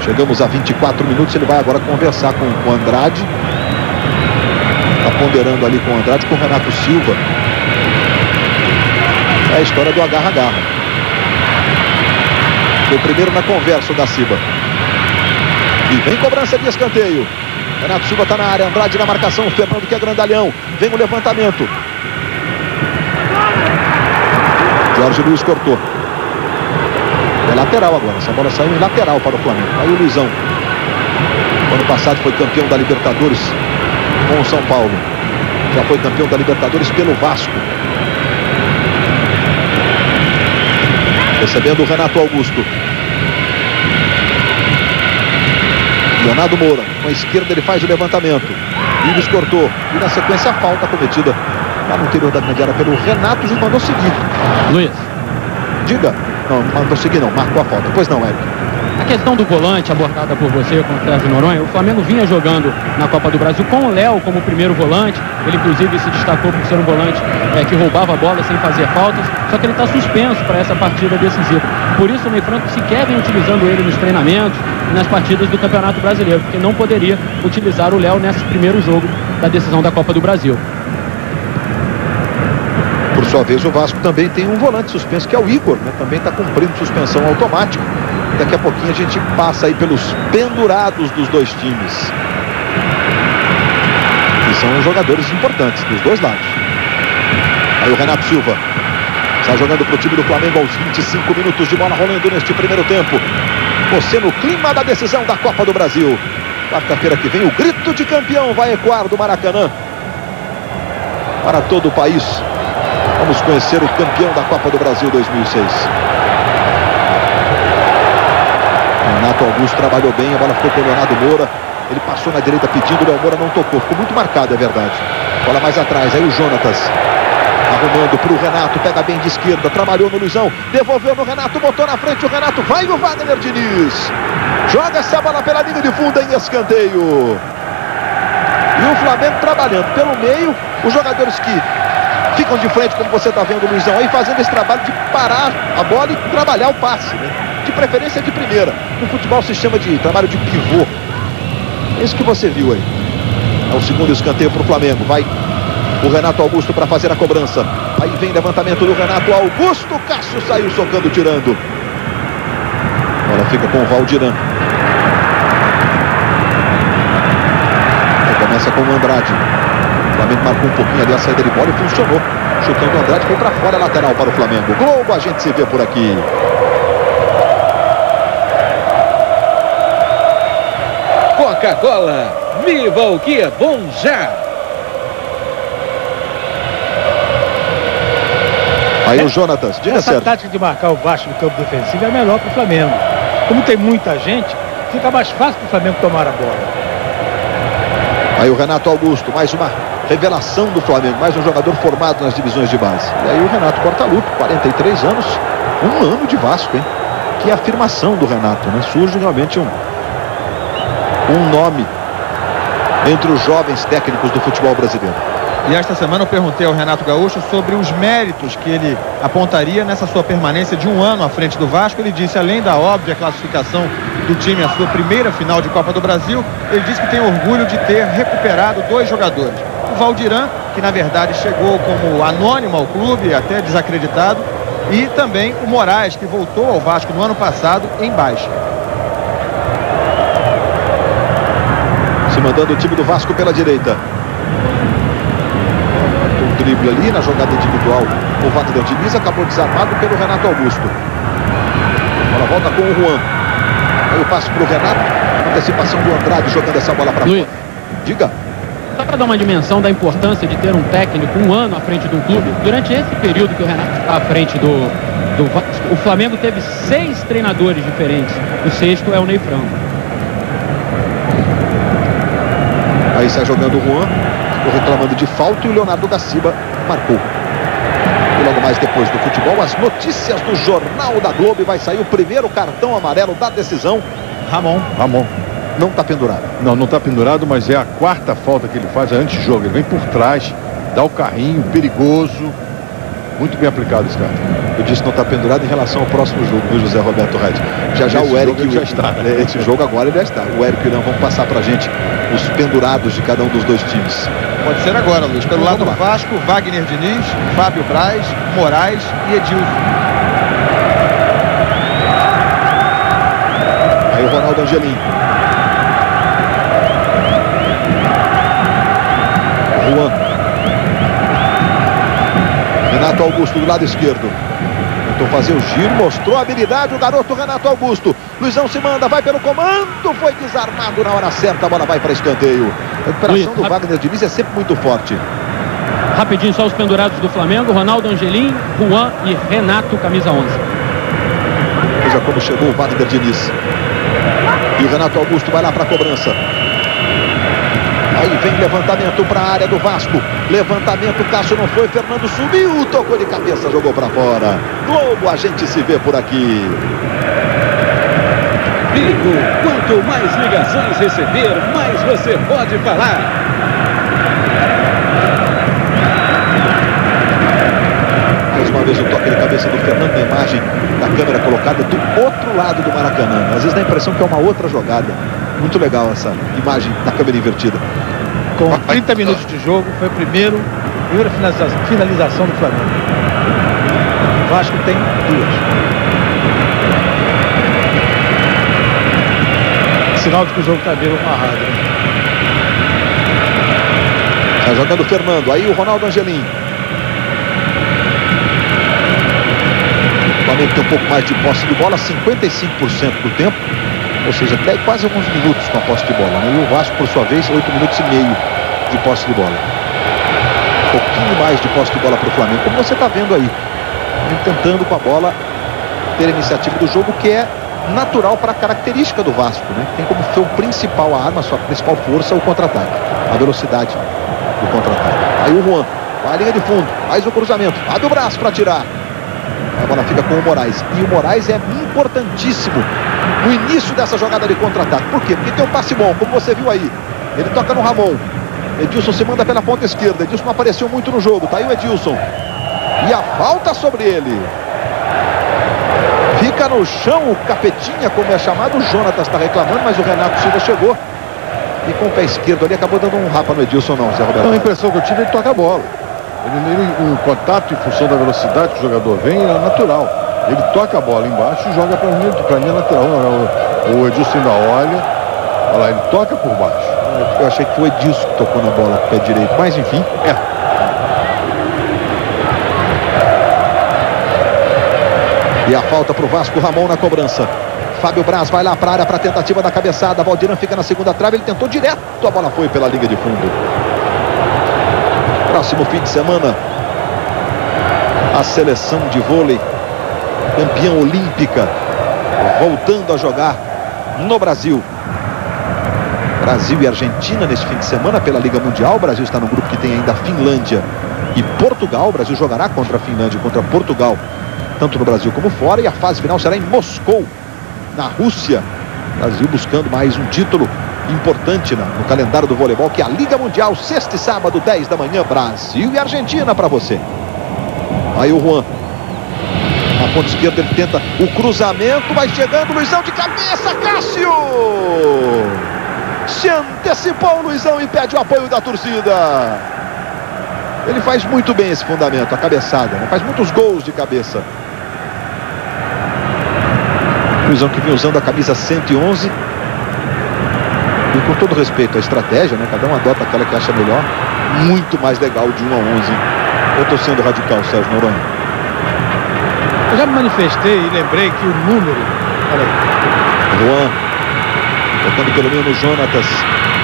Chegamos a 24 minutos. Ele vai agora conversar com o Andrade. Está ponderando ali com o Andrade, com o Renato Silva. É a história do agarra-agarra. Foi o primeiro na conversa, o Gaciba. E vem cobrança de escanteio. Renato Silva está na área, Andrade na marcação, o Fernando que é grandalhão. Vem o levantamento. Jorge Luiz cortou. É lateral agora, essa bola saiu em lateral para o Flamengo. Aí o Luizão. Ano passado foi campeão da Libertadores com o São Paulo. Já foi campeão da Libertadores pelo Vasco. Recebendo o Renato Augusto. Leonardo Moura, com a esquerda ele faz o levantamento. Ives cortou. E na sequência a falta cometida lá no interior da grande área pelo Renato. O juiz mandou seguir. Luiz. Diga. Não, mandou seguir não, marcou a falta. Pois não, Eric. A questão do volante abordada por você com o Sérgio Noronha, o Flamengo vinha jogando na Copa do Brasil com o Léo como primeiro volante. Ele inclusive se destacou por ser um volante que roubava a bola sem fazer faltas, só que ele está suspenso para essa partida decisiva. Por isso o Ney Franco sequer vem utilizando ele nos treinamentos e nas partidas do Campeonato Brasileiro, porque não poderia utilizar o Léo nesse primeiro jogo da decisão da Copa do Brasil. Por sua vez, o Vasco também tem um volante suspenso, que é o Igor, né? Também está cumprindo suspensão automática. Daqui a pouquinho a gente passa aí pelos pendurados dos dois times. Que são jogadores importantes dos dois lados. Aí o Renato Silva está jogando para o time do Flamengo aos 25 minutos de bola rolando neste primeiro tempo. Você no clima da decisão da Copa do Brasil. Quarta-feira que vem o grito de campeão vai ecoar do Maracanã para todo o país. Vamos conhecer o campeão da Copa do Brasil 2006. Renato Augusto trabalhou bem, a bola ficou com o Leonardo Moura. Ele passou na direita pedindo, o Léo Moura não tocou. Ficou muito marcado, é verdade. Bola mais atrás, aí o Jonatas. Arrumando para o Renato, pega bem de esquerda, trabalhou no Luizão. Devolveu no Renato, botou na frente o Renato. Vai o Wagner Diniz. Joga essa bola pela linha de fundo em escanteio. E o Flamengo trabalhando pelo meio. Os jogadores que ficam de frente, como você está vendo o Luizão aí, fazendo esse trabalho de parar a bola e trabalhar o passe, né? de preferência de primeira. No futebol se chama de trabalho de pivô. É isso que você viu aí. É o segundo escanteio para o Flamengo. Vai o Renato Augusto para fazer a cobrança. Aí vem levantamento do Renato Augusto. Cássio saiu socando, tirando. Bola fica com o Valdiran. Aí começa com o Andrade. O Flamengo marcou um pouquinho ali a saída de bola e funcionou. Chutando o Andrade, foi para fora, lateral para o Flamengo. Globo, a gente se vê por aqui. Coca-Cola, viva o que é bom já! Aí o Jonatas, diga essa certo. tática de marcar o Vasco no campo defensivo é melhor para o Flamengo. Como tem muita gente, fica mais fácil para o Flamengo tomar a bola. Aí o Renato Augusto, mais uma revelação do Flamengo, mais um jogador formado nas divisões de base. E aí o Renato Portaluppi, 43 anos, um ano de Vasco, hein? Que afirmação do Renato, né? Surge realmente um nome entre os jovens técnicos do futebol brasileiro. E esta semana eu perguntei ao Renato Gaúcho sobre os méritos que ele apontaria nessa sua permanência de um ano à frente do Vasco. Ele disse, além da óbvia classificação do time à sua primeira final de Copa do Brasil, ele disse que tem orgulho de ter recuperado 2 jogadores. O Valdiran, que na verdade chegou como anônimo ao clube, até desacreditado, e também o Moraes, que voltou ao Vasco no ano passado em baixa. Se mandando o time do Vasco pela direita. Um drible ali na jogada individual. O Wagner Diniz acabou desarmado pelo Renato Augusto. Bola volta com o Juan. Aí o passe para o Renato. Antecipação do Andrade jogando essa bola para fora. Diga. Só para dar uma dimensão da importância de ter um técnico um ano à frente de um clube, durante esse período que o Renato está à frente do Vasco, o Flamengo teve 6 treinadores diferentes. O 6º é o Ney Franco. Aí sai jogando o Juan, ficou reclamando de falta e o Leonardo Gaciba marcou. E logo mais depois do futebol, as notícias do Jornal da Globo, vai sair o primeiro cartão amarelo da decisão. Ramon. Não está pendurado. Não está pendurado, mas é a 4ª falta que ele faz, é antijogo. Ele vem por trás, dá o carrinho, perigoso. Muito bem aplicado esse cartão. Eu disse que não está pendurado em relação ao próximo jogo, viu, José Roberto Reis? Já o Eric já está. Esse jogo agora ele já está. O Eric e o Leão vão passar pra gente os pendurados de cada um dos 2 times. Pode ser agora, Luiz. Pelo lado do Vasco, Wagner Diniz, Fábio Braz, Moraes e Edilson. Aí o Ronaldo Angelim. Juan. Renato Augusto do lado esquerdo. Tentou fazer o giro, mostrou a habilidade o garoto Renato Augusto. Luizão se manda, vai pelo comando, foi desarmado na hora certa, a bola vai para escanteio. A recuperação do Wagner Diniz é sempre muito forte. Rapidinho, só os pendurados do Flamengo: Ronaldo Angelim, Juan e Renato, camisa 11. Veja como chegou o Wagner Diniz. E o Renato Augusto vai lá para a cobrança. Aí vem levantamento para a área do Vasco. Levantamento, Cássio não foi, Fernando subiu, tocou de cabeça, jogou para fora. Globo, a gente se vê por aqui. Vivo, quanto mais ligações receber, mais você pode falar. Mais uma vez o toque de cabeça do Fernando, na imagem da câmera colocada do outro lado do Maracanã. Às vezes dá a impressão que é uma outra jogada. Muito legal essa imagem da câmera invertida. Com 30 minutos de jogo, foi a primeira finalização do Flamengo. O Vasco tem 2. Sinal de que o jogo está meio amarrado. Está jogando o Fernando, aí o Ronaldo Angelim. O Flamengo tem um pouco mais de posse de bola, 55% do tempo. Ou seja, até quase alguns minutos com a posse de bola, né? E o Vasco, por sua vez, 8 minutos e meio de posse de bola. Um pouquinho mais de posse de bola para o Flamengo, como você está vendo aí. Tentando com a bola ter a iniciativa do jogo, que é natural para a característica do Vasco, né? Tem como seu principal arma, a sua principal força, o contra-ataque. A velocidade do contra-ataque. Aí o Juan, vai à linha de fundo, faz o cruzamento, abre o braço para tirar. A bola fica com o Moraes. E o Moraes é importantíssimo no início dessa jogada de contra-ataque. Por quê? Porque tem um passe bom, como você viu aí. Ele toca no Ramon. Edilson se manda pela ponta esquerda. Edilson não apareceu muito no jogo. Tá aí o Edilson. E a falta sobre ele. Fica no chão o Capetinha, como é chamado. O Jonatas está reclamando, mas o Renato Silva chegou. E com o pé esquerdo ali acabou dando um rapa no Edilson, não, Zé Roberto. Não, a impressão que eu tive é que ele toca a bola. O contato em função da velocidade que o jogador vem é natural. Ele toca a bola embaixo e joga para mim é natural. O Edilson ainda olha lá, ele toca por baixo. Eu achei que foi o Edilson que tocou na bola com o pé direito, mas enfim, E a falta para o Vasco, Ramon na cobrança. Fábio Braz vai lá para a área para a tentativa da cabeçada. Valdirão fica na segunda trave, ele tentou direto, a bola foi pela linha de fundo. Próximo fim de semana, a seleção de vôlei, campeã olímpica, voltando a jogar no Brasil. Brasil e Argentina nesse fim de semana pela Liga Mundial. O Brasil está no grupo que tem ainda a Finlândia e Portugal. O Brasil jogará contra a Finlândia e contra Portugal, tanto no Brasil como fora. E a fase final será em Moscou, na Rússia. Brasil buscando mais um título importante no calendário do voleibol, que é a Liga Mundial, sexta e sábado, 10 da manhã, Brasil e Argentina para você. Aí o Juan, na ponta esquerda, ele tenta o cruzamento, vai chegando, Luizão de cabeça, Cássio! Se antecipou o Luizão e pede o apoio da torcida. Ele faz muito bem esse fundamento, a cabeçada, né? Faz muitos gols de cabeça. Luizão que vem usando a camisa 111. E com todo respeito à estratégia, né? Cada um adota aquela que acha melhor. Muito mais legal de 1 a 11. Eu estou sendo radical, Sérgio Noronha. Eu já me manifestei e lembrei que o número... Olha aí. Juan, tocando pelo meio no Jonatas.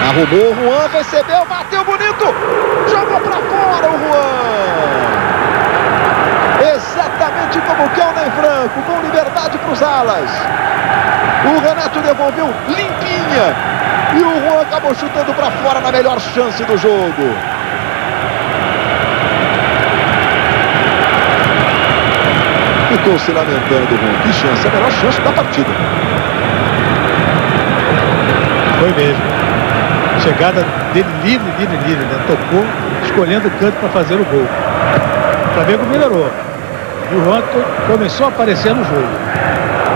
Arrumou, Juan recebeu, bateu bonito. Jogou para fora o Juan. Exatamente como quer o Ney Franco, com liberdade para os alas. O Renato devolveu limpinha. E o Juan acabou chutando para fora na melhor chance do jogo. Ficou se lamentando o Juan. Que chance, a melhor chance da partida. Foi mesmo. Chegada dele livre, né? Tocou, escolhendo o canto para fazer o gol. O Flamengo melhorou. E o Juan começou a aparecer no jogo.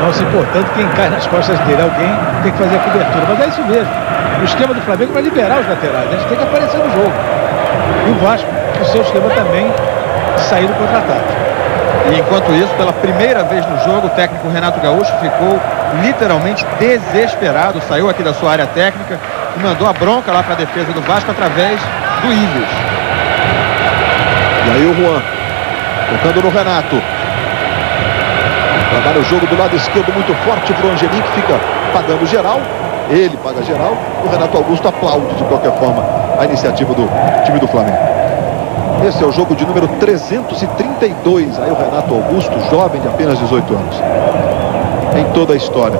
Não se importando quem cai nas costas dele. Alguém tem que fazer a cobertura. Mas é isso mesmo. O esquema do Flamengo vai liberar os laterais. Eles têm que aparecer no jogo. E o Vasco, o seu esquema também, sair do contra-ataque. E enquanto isso, pela primeira vez no jogo, o técnico Renato Gaúcho ficou literalmente desesperado. Saiu aqui da sua área técnica e mandou a bronca lá para a defesa do Vasco através do Ilhos. E aí o Juan, tocando no Renato. Trabalha o jogo do lado esquerdo muito forte para o Angelim, que fica pagando geral. Ele paga geral. O Renato Augusto aplaude de qualquer forma a iniciativa do time do Flamengo. Esse é o jogo de número 332. Aí o Renato Augusto, jovem de apenas 18 anos. Em toda a história.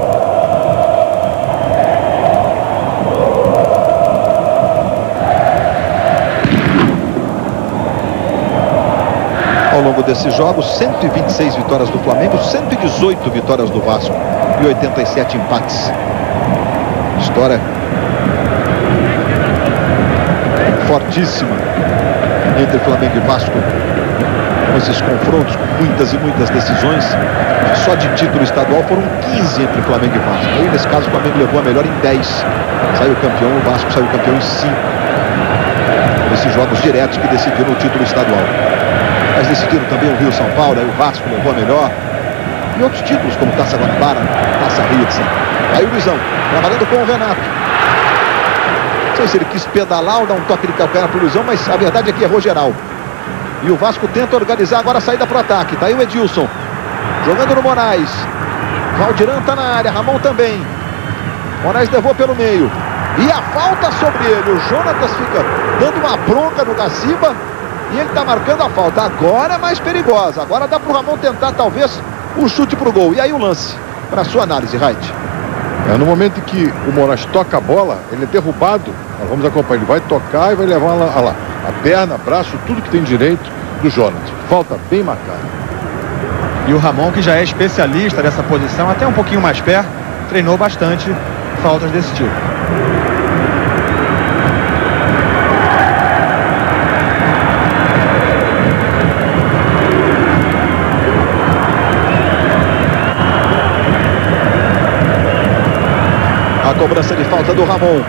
Ao longo desses jogos, 126 vitórias do Flamengo, 118 vitórias do Vasco e 87 empates. História fortíssima entre Flamengo e Vasco, com esses confrontos, com muitas e muitas decisões. Só de título estadual foram 15 entre Flamengo e Vasco. Aí nesse caso o Flamengo levou a melhor em 10, saiu campeão, o Vasco saiu campeão em 5. Esses jogos diretos que decidiram o título estadual. Mas decidiram também o Rio São Paulo, aí o Vasco levou a melhor. E outros títulos como Taça Guanabara, Taça Ritza. Aí o Luizão, trabalhando com o Renato. Não sei se ele quis pedalar ou dar um toque de calcanhar para o Luizão, mas a verdade é que errou geral. E o Vasco tenta organizar agora a saída para o ataque. Tá aí o Edilson, jogando no Moraes. Valdirão está na área, Ramon também. Moraes levou pelo meio. E a falta sobre ele. O Jonatas fica dando uma bronca no Gaciba. E ele está marcando a falta. Agora é mais perigosa. Agora dá para o Ramon tentar talvez o chute para o gol. E aí o lance, para sua análise, Reit. No momento em que o Moraes toca a bola, ele é derrubado. Nós vamos acompanhar. Ele vai tocar e vai levar lá a perna, braço, tudo que tem direito do Jonatas. Falta bem marcada. E o Ramon, que já é especialista dessa posição, até um pouquinho mais perto, treinou bastante faltas desse tipo. Cobrança de falta do Ramon.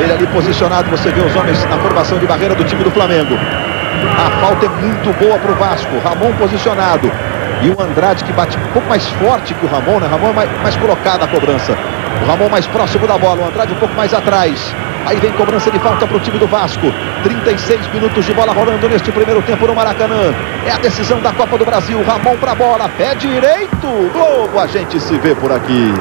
Ele ali posicionado, você vê os homens na formação de barreira do time do Flamengo. A falta é muito boa para o Vasco. Ramon posicionado. E o Andrade que bate um pouco mais forte que o Ramon, né? Ramon é mais colocado a cobrança. O Ramon mais próximo da bola, o Andrade um pouco mais atrás. Aí vem cobrança de falta para o time do Vasco. 36 minutos de bola rolando neste primeiro tempo no Maracanã. É a decisão da Copa do Brasil. Ramon para a bola, pé direito. Globo, a gente se vê por aqui.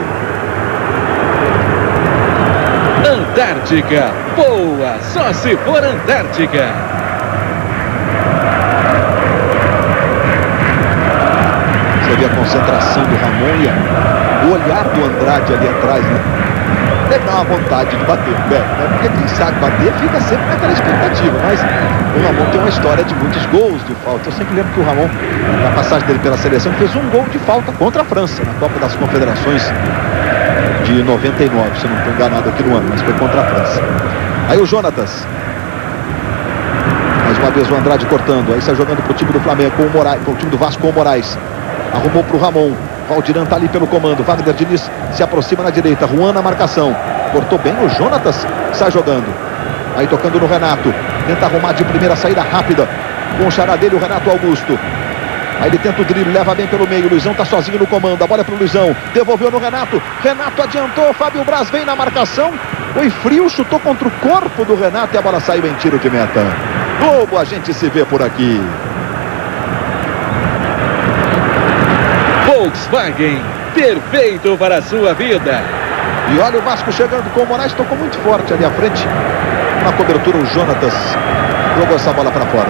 Antártica, boa, só se for Antártica. Você vê a concentração do Ramon e o olhar do Andrade ali atrás, né? Deve dar uma vontade de bater, né? Porque quem sabe bater fica sempre naquela expectativa, mas o Ramon tem uma história de muitos gols de falta. Eu sempre lembro que o Ramon, na passagem dele pela seleção, fez um gol de falta contra a França, na Copa das Confederações de 99, se eu não estou enganado aqui no ano, mas foi contra a França. Aí o Jonatas. Mais uma vez o Andrade cortando, aí está jogando para o time do Flamengo com o Moraes, para o time do Vasco com o Moraes. Arrumou para o Ramon. Valdiran está ali pelo comando. Wagner Diniz se aproxima na direita. Juan na marcação. Cortou bem o Jonatas. Sai jogando. Aí tocando no Renato. Tenta arrumar de primeira saída rápida. Com o xará dele, o Renato Augusto. Aí ele tenta o drible, leva bem pelo meio. O Luizão está sozinho no comando. A bola é para o Luizão. Devolveu no Renato. Renato adiantou. Fábio Braz vem na marcação. Foi frio, chutou contra o corpo do Renato e a bola saiu em tiro de meta. Globo, a gente se vê por aqui. Volkswagen, perfeito para a sua vida. E olha o Vasco chegando com o Moraes, tocou muito forte ali à frente. Na cobertura o Jonatas jogou essa bola para fora.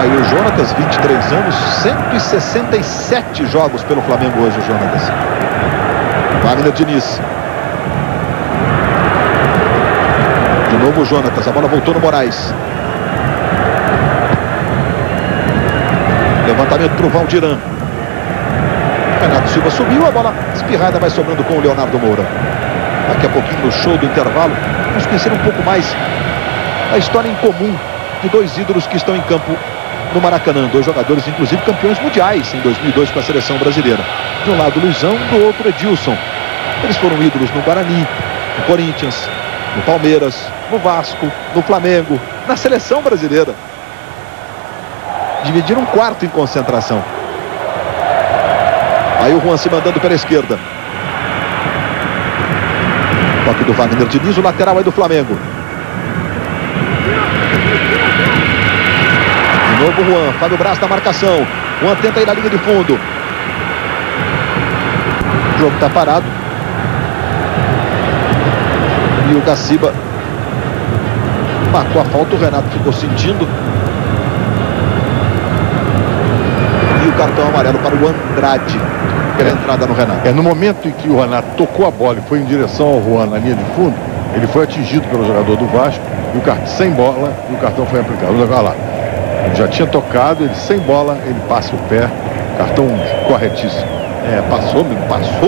Aí o Jonatas, 23 anos, 167 jogos pelo Flamengo hoje, o Jonatas. Wagner Diniz. De novo o Jonatas, a bola voltou no Moraes. Levantamento para o Valdiran. Renato Silva subiu, a bola espirrada vai sobrando com o Leonardo Moura. Daqui a pouquinho no show do intervalo, vamos conhecer um pouco mais a história em comum de dois ídolos que estão em campo no Maracanã. Dois jogadores, inclusive, campeões mundiais em 2002 com a seleção brasileira. De um lado Luizão, do outro Edilson. Eles foram ídolos no Guarani, no Corinthians, no Palmeiras, no Vasco, no Flamengo, na seleção brasileira. Dividiram um quarto em concentração. Aí o Juan se mandando pela esquerda. Toque do Wagner Diniz, o lateral aí do Flamengo. De novo o Juan, Fábio Braz na marcação. Juan tenta ir na linha de fundo. O jogo está parado. E o Gaciba marcou a falta, o Renato ficou sentindo. E o cartão amarelo para o Andrade. Pela entrada no Renato. No momento em que o Renato tocou a bola e foi em direção ao Juan na linha de fundo, ele foi atingido pelo jogador do Vasco, e o cartão sem bola, e o cartão foi aplicado. Olha lá. Ele já tinha tocado, ele sem bola, ele passa o pé. Cartão corretíssimo. Passou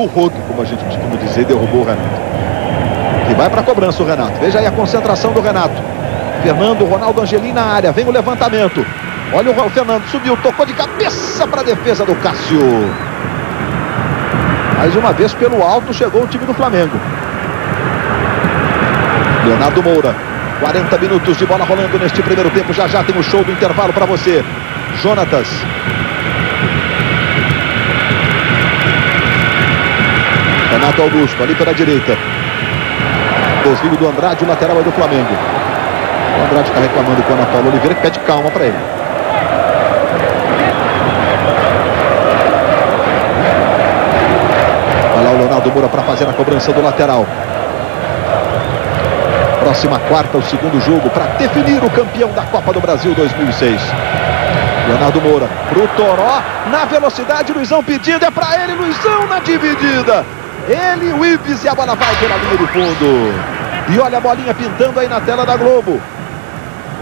o rodo, como a gente costuma dizer, e derrubou o Renato. E vai para a cobrança o Renato. Veja aí a concentração do Renato. Fernando, Ronaldo Angelim na área. Vem o levantamento. Olha o Fernando, subiu, tocou de cabeça para a defesa do Cássio. Mais uma vez pelo alto chegou o time do Flamengo. Leonardo Moura. 40 minutos de bola rolando neste primeiro tempo. Já já tem o show do intervalo para você. Jonatas. Renato Augusto ali pela direita. Desvio do Andrade, o lateral é do Flamengo. O Andrade está reclamando com o Ana Paula Oliveira, que pede calma para ele. Leonardo Moura para fazer a cobrança do lateral. Próxima quarta, o segundo jogo para definir o campeão da Copa do Brasil 2006. Leonardo Moura pro Toró, na velocidade, Luizão pedido, é para ele, Luizão na dividida. Ele, o Ives, e a bola vai pela linha de fundo. E olha a bolinha pintando aí na tela da Globo.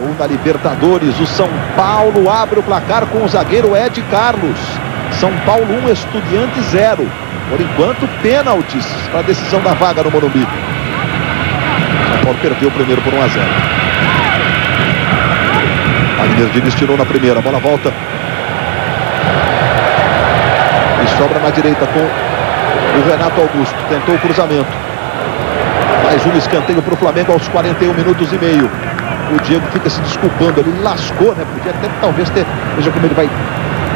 Ou na Libertadores, o São Paulo abre o placar com o zagueiro Ed Carlos. São Paulo 1, Estudiantes 0. Por enquanto, pênaltis para a decisão da vaga no Morumbi. São Paulo perdeu o primeiro por 1-0. Wagner Diniz tirou na primeira, a bola volta. E sobra na direita com o Renato Augusto. Tentou o cruzamento. Mais um escanteio para o Flamengo aos 41 minutos e meio. O Diego fica se desculpando, ele lascou, né? Podia até talvez ter... Veja como ele vai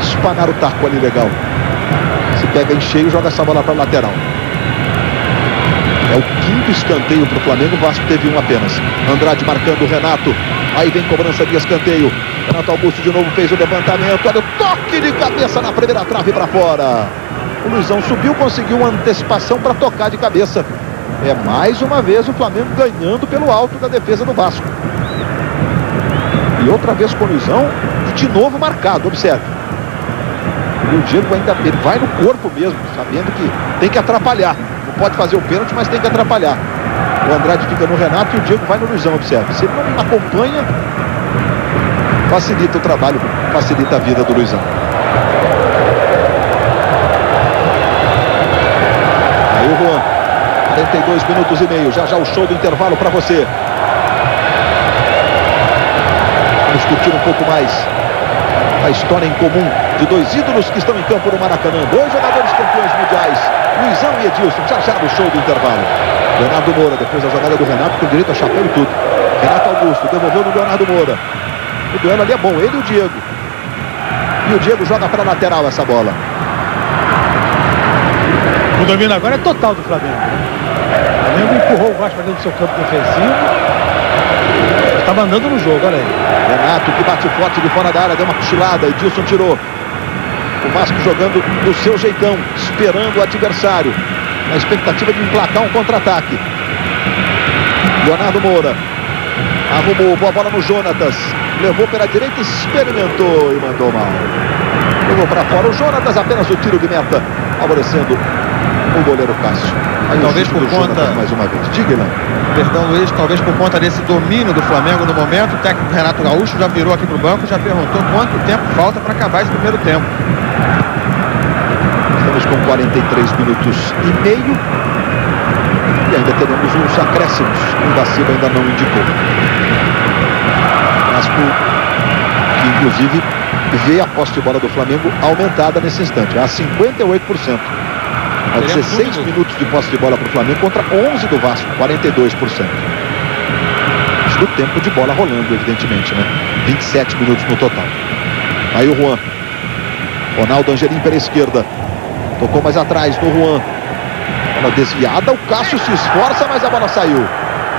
espanar o taco ali, legal. Se pega em cheio, joga essa bola para a lateral. É o quinto escanteio para o Flamengo, o Vasco teve um apenas. Andrade marcando o Renato. Aí vem cobrança de escanteio. Renato Augusto de novo fez o levantamento. Olha o toque de cabeça na primeira trave para fora. O Luizão subiu, conseguiu uma antecipação para tocar de cabeça. É mais uma vez o Flamengo ganhando pelo alto da defesa do Vasco. E outra vez com o Luizão e de novo marcado, observe. E o Diego ainda ele vai no corpo mesmo, sabendo que tem que atrapalhar. Não pode fazer o pênalti, mas tem que atrapalhar. O Andrade fica no Renato e o Diego vai no Luizão, observe. Se ele não acompanha, facilita o trabalho, facilita a vida do Luizão. Aí o Juan, 42 minutos e meio, já o show do intervalo para você. Vamos discutir um pouco mais a história em comum de dois ídolos que estão em campo no Maracanã. Dois jogadores campeões mundiais, Luizão e Edilson. Já no show do intervalo. Leonardo Moura, depois da jogada do Renato, com direito a chapéu e tudo. Renato Augusto devolveu no Leonardo Moura. O duelo ali é bom, ele e o Diego. E o Diego joga para a lateral essa bola. O domínio agora é total do Flamengo. O Flamengo empurrou o Vasco para dentro do seu campo defensivo. Está mandando no jogo, olha aí. Renato que bate forte de fora da área, deu uma cochilada, Edilson tirou. O Vasco jogando do seu jeitão, esperando o adversário, na expectativa de emplacar um contra-ataque. Leonardo Moura arrumou, boa bola no Jonatas, levou pela direita, experimentou e mandou mal. Levou para fora o Jonatas, apenas o tiro de meta, favorecendo o goleiro Cássio. Aí talvez por conta, mais uma vez. Diga, não. Perdão, Luiz, talvez por conta desse domínio do Flamengo no momento, o técnico Renato Gaúcho já virou aqui pro banco, já perguntou quanto tempo falta para acabar esse primeiro tempo. Estamos com 43 minutos e meio e ainda teremos uns acréscimos. O Gaciba ainda não indicou. Vasco, que inclusive vê a posse de bola do Flamengo aumentada nesse instante, a 58%. Há 16 minutos de posse de bola para o Flamengo contra 11 do Vasco, 42%. Isso do tempo de bola rolando, evidentemente, né? 27 minutos no total. Aí o Juan. Ronaldo Angelim pela esquerda. Tocou mais atrás no Juan. Bola desviada, o Cássio se esforça, mas a bola saiu.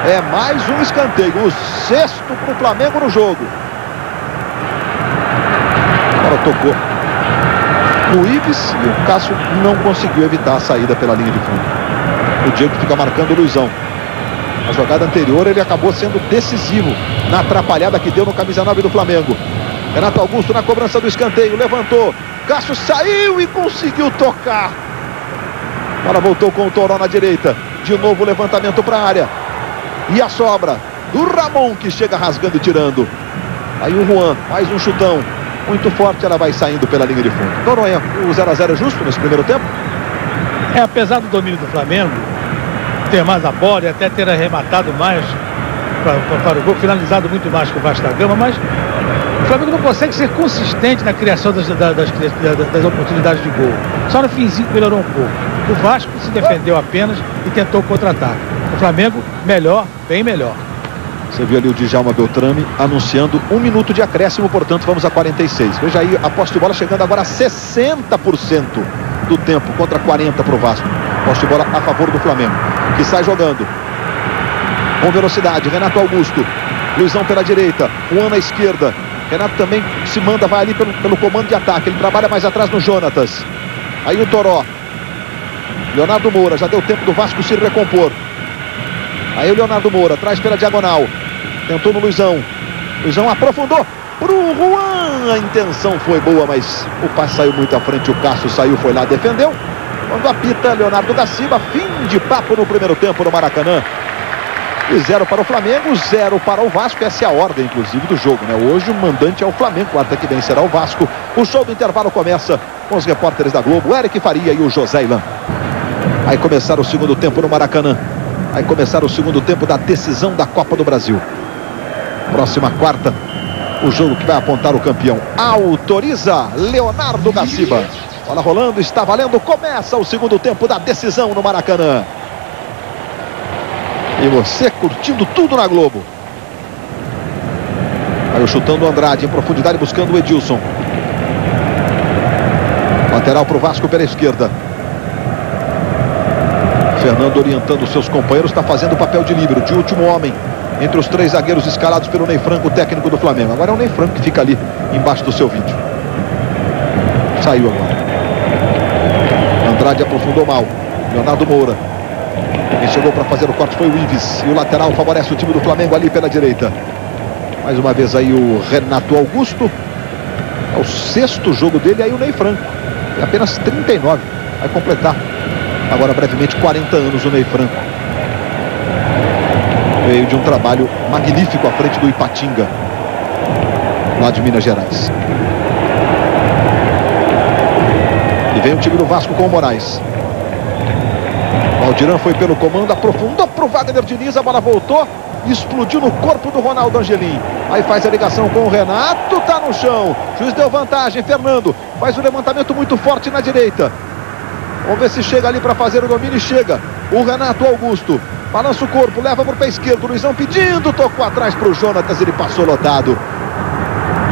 É mais um escanteio, o sexto para o Flamengo no jogo. Agora tocou o Ives e o Cássio não conseguiu evitar a saída pela linha de fundo. O Diego fica marcando o Luizão. Na jogada anterior ele acabou sendo decisivo na atrapalhada que deu no camisa 9 do Flamengo. Renato Augusto na cobrança do escanteio, levantou, Cássio saiu e conseguiu tocar. Agora voltou com o Toró na direita. De novo o levantamento para a área. E a sobra do Ramon, que chega rasgando e tirando. Aí o Juan, mais um chutão muito forte, ela vai saindo pela linha de fundo. Noronha, o 0-0 é justo nesse primeiro tempo? Apesar do domínio do Flamengo, ter mais a bola e até ter arrematado mais para o gol, finalizado muito mais que o Vasco da Gama, mas o Flamengo não consegue ser consistente na criação das oportunidades de gol. Só no finzinho melhorou um pouco. O Vasco se defendeu apenas e tentou contra-ataque. O Flamengo, melhor, bem melhor. Você viu ali o Djalma Beltrame anunciando 1 minuto de acréscimo, portanto vamos a 46. Veja aí a posse de bola chegando agora a 60% do tempo contra 40% para o Vasco. Posse de bola a favor do Flamengo, que sai jogando com velocidade. Renato Augusto, Luizão pela direita, Juan na esquerda. Renato também se manda, vai ali pelo comando de ataque. Ele trabalha mais atrás no Jonatas. Aí o Toró. Leonardo Moura, já deu tempo do Vasco se recompor. Aí o Leonardo Moura, traz pela diagonal. Tentou no Luizão. Luizão aprofundou pro Juan. A intenção foi boa, mas o passe saiu muito à frente. O Cássio saiu, foi lá, defendeu. Quando apita, Leonardo Gaciba. Fim de papo no primeiro tempo no Maracanã. E 0 para o Flamengo, 0 para o Vasco. Essa é a ordem, inclusive, do jogo, né? Hoje o mandante é o Flamengo, quarta que vem será o Vasco. O show do intervalo começa com os repórteres da Globo, Eric Faria e o José Ilan. Aí começar o segundo tempo no Maracanã. Vai começar o segundo tempo da decisão da Copa do Brasil. Próxima quarta, o jogo que vai apontar o campeão. Autoriza Leonardo Gaciba. Bola rolando, está valendo. Começa o segundo tempo da decisão no Maracanã. E você curtindo tudo na Globo. Aí o chutando o Andrade em profundidade, buscando o Edilson. Lateral para o Vasco pela esquerda. Fernando orientando os seus companheiros, está fazendo o papel de líbero, de último homem entre os 3 zagueiros escalados pelo Ney Franco, o técnico do Flamengo. Agora é o Ney Franco que fica ali embaixo do seu vídeo. Saiu agora. Andrade aprofundou mal. Leonardo Moura. Quem chegou para fazer o corte foi o Ives. E o lateral favorece o time do Flamengo ali pela direita. Mais uma vez aí o Renato Augusto. É o 6º jogo dele, aí o Ney Franco. É apenas 39. Vai completar agora brevemente 40 anos o Ney Franco. Veio de um trabalho magnífico à frente do Ipatinga, lá de Minas Gerais. E vem o time do Vasco com o Moraes. Valdirã foi pelo comando, aprofundou para o Wagner Diniz, a bola voltou e explodiu no corpo do Ronaldo Angelim. Aí faz a ligação com o Renato, tá no chão. Juiz deu vantagem, Fernando faz um levantamento muito forte na direita. Vamos ver se chega ali para fazer o domínio, e chega o Renato Augusto. Balança o corpo, leva para o pé esquerdo. Luizão pedindo, tocou atrás para o Jonatas, ele passou lotado.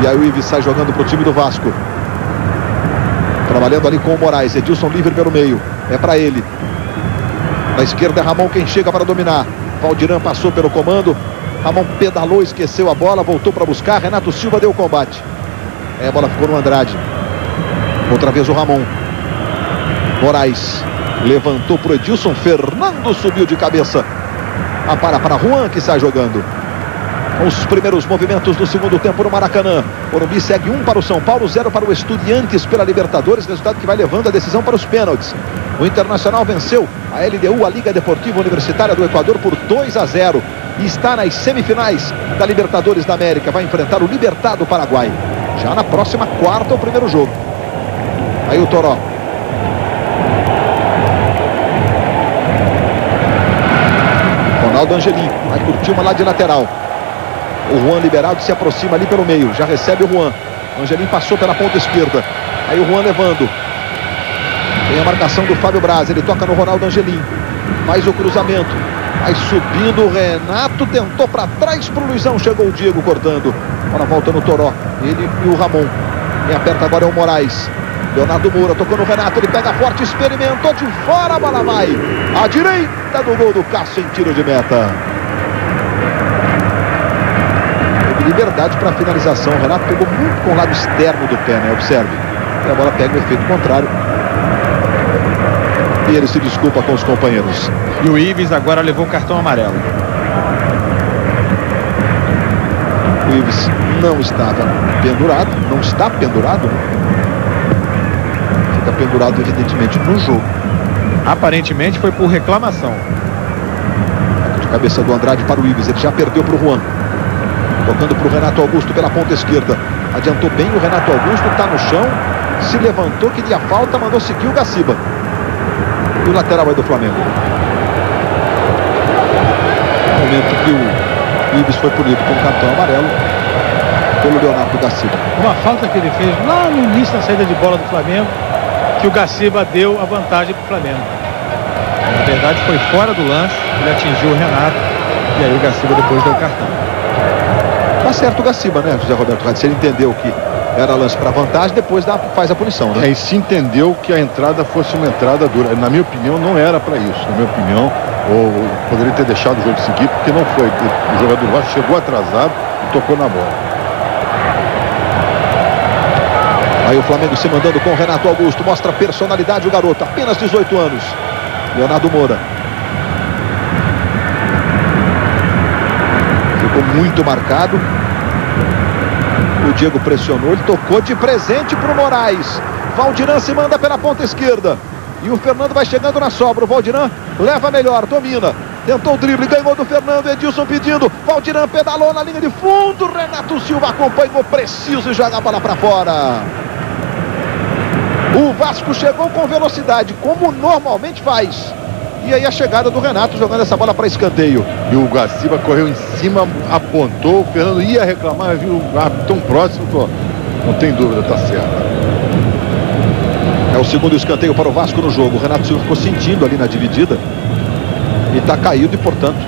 E aí o Ives sai jogando para o time do Vasco. Trabalhando ali com o Moraes. Edilson livre pelo meio. É para ele. Na esquerda é Ramon quem chega para dominar. Valdirã passou pelo comando. Ramon pedalou, esqueceu a bola, voltou para buscar. Renato Silva deu o combate. A bola ficou no Andrade. Outra vez o Ramon. Moraes levantou para o Edilson. Fernando subiu de cabeça. A para Juan que sai jogando. Os primeiros movimentos do segundo tempo no Maracanã. Morumbi segue 1 para o São Paulo, 0 para o Estudiantes pela Libertadores. Resultado que vai levando a decisão para os pênaltis. O Internacional venceu a LDU, a Liga Deportiva Universitária do Equador, por 2-0. E está nas semifinais da Libertadores da América. Vai enfrentar o Libertad do Paraguai. Já na próxima quarta, o primeiro jogo. Aí o Toró. Ronaldo Angelim vai curtir uma lá de lateral. O Juan liberado se aproxima ali pelo meio. Já recebe o Juan. O Angelim passou pela ponta esquerda. Aí o Juan levando. Tem a marcação do Fábio Braz. Ele toca no Ronaldo Angelim. Faz o cruzamento. Vai subindo o Renato. Tentou para trás para o Luizão. Chegou o Diego cortando. Agora volta no Toró. Ele e o Ramon. Quem aperta agora é o Moraes. Leonardo Moura tocou no Renato. Ele pega forte. Experimentou de fora. A bola vai à direita do gol do Cássio em tiro de meta. Liberdade para a finalização. O Renato pegou muito com o lado externo do pé, né? Observe. E a bola pega o efeito contrário. E ele se desculpa com os companheiros. E o Ives agora levou o cartão amarelo. O Ives não estava pendurado. Não está pendurado. Fica pendurado, evidentemente, no jogo. Aparentemente foi por reclamação. De cabeça do Andrade para o Ives. Ele já perdeu para o Juan. Tocando para o Renato Augusto pela ponta esquerda. Adiantou bem o Renato Augusto, está no chão. Se levantou, queria falta, mandou seguir o Gaciba. E o lateral vai do Flamengo. No momento que o Ives foi punido com cartão amarelo pelo Leonardo Gaciba. Uma falta que ele fez lá no início da saída de bola do Flamengo, que o Gaciba deu a vantagem para o Flamengo. Na verdade foi fora do lance, ele atingiu o Renato e aí o Gaciba depois deu o cartão. Tá certo o Gaciba, né, José Roberto Rádio? Se ele entendeu que era lance para vantagem, depois faz a punição, né? E se entendeu que a entrada fosse uma entrada dura. Na minha opinião, não era para isso. Na minha opinião, ou poderia ter deixado o jogo seguir, porque não foi. O jogador do Vasco chegou atrasado e tocou na bola. Aí o Flamengo se mandando com o Renato Augusto. Mostra personalidade o garoto, apenas 18 anos. Leonardo Moura. Ficou muito marcado. O Diego pressionou, ele tocou de presente para o Moraes. Valdirã se manda pela ponta esquerda. E o Fernando vai chegando na sobra. O Valdirã leva melhor, domina. Tentou o drible, ganhou do Fernando. Edilson pedindo. Valdirã pedalou na linha de fundo. Renato Silva acompanhou preciso e joga a bola para fora. O Vasco chegou com velocidade, como normalmente faz. E aí a chegada do Renato jogando essa bola para escanteio. E o Gaciba correu em cima, apontou. O Fernando ia reclamar, viu o árbitro tão próximo. Não tem dúvida, tá certo. É o segundo escanteio para o Vasco no jogo. O Renato Silva ficou sentindo ali na dividida. E está caído e, portanto,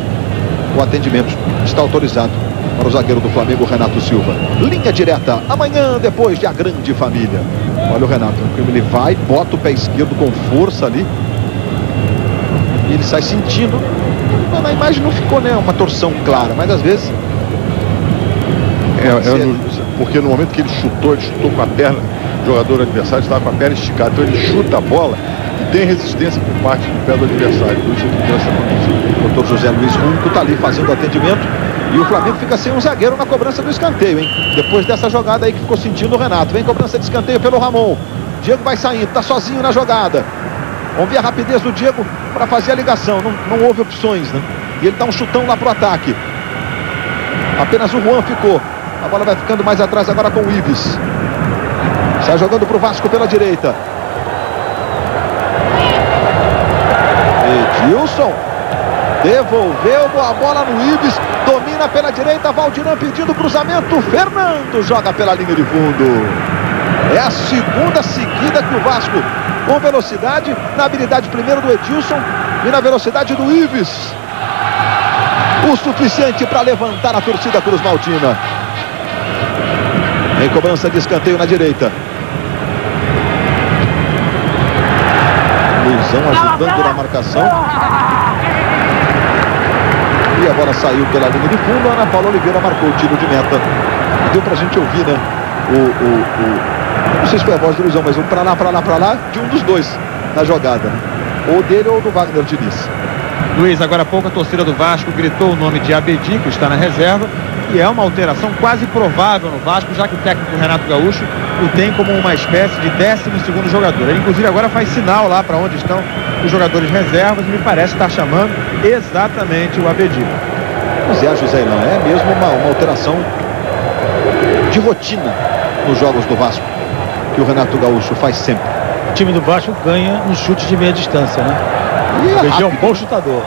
O atendimento está autorizado para o zagueiro do Flamengo, Renato Silva. Linha direta, amanhã, depois de A Grande Família. Olha o Renato, ele vai, bota o pé esquerdo com força ali. E ele sai sentindo. Na imagem não ficou, né, uma torção clara, mas às vezes... Porque no momento que ele chutou com a perna, o jogador adversário estava com a perna esticada. Então ele chuta a bola e tem resistência por parte do pé do adversário. Por isso que deu essa condição. O doutor José Luiz Runco está ali fazendo o atendimento. E o Flamengo fica sem um zagueiro na cobrança do escanteio, hein? Depois dessa jogada aí que ficou sentindo o Renato. Vem cobrança de escanteio pelo Ramon. Diego vai saindo, está sozinho na jogada. Vamos ver a rapidez do Diego para fazer a ligação. Não houve opções, né? E ele dá um chutão lá pro ataque. Apenas o Juan ficou. A bola vai ficando mais atrás agora com o Ives. Sai jogando pro Vasco pela direita. Edilson. Devolveu a bola no Ives. Domina pela direita. Valdirão pedindo cruzamento. Fernando joga pela linha de fundo. É a segunda seguida que o Vasco, com velocidade, na habilidade primeiro do Edilson e na velocidade do Ives. O suficiente para levantar a torcida Cruz Maltina. Em cobrança de escanteio na direita. Luizão ajudando na marcação. E a bola saiu pela linha de fundo. Ana Paula Oliveira marcou o tiro de meta. Deu pra gente ouvir, né? Não sei se foi a voz do Luizão, mas o pra lá de um dos dois na jogada, né? Ou dele ou do Wagner Diniz. Luiz, agora há pouco a torcida do Vasco gritou o nome de Abedi, que está na reserva. E é uma alteração quase provável no Vasco, já que o técnico Renato Gaúcho o tem como uma espécie de 12º jogador. Ele inclusive agora faz sinal lá para onde estão os jogadores reservas e me parece estar chamando exatamente o Abedi. Pois é, José Ilã, é mesmo uma alteração de rotina nos jogos do Vasco, que o Renato Gaúcho faz sempre. O time do Vasco ganha no chute de meia distância, né? E o Abedi é um bom chutador.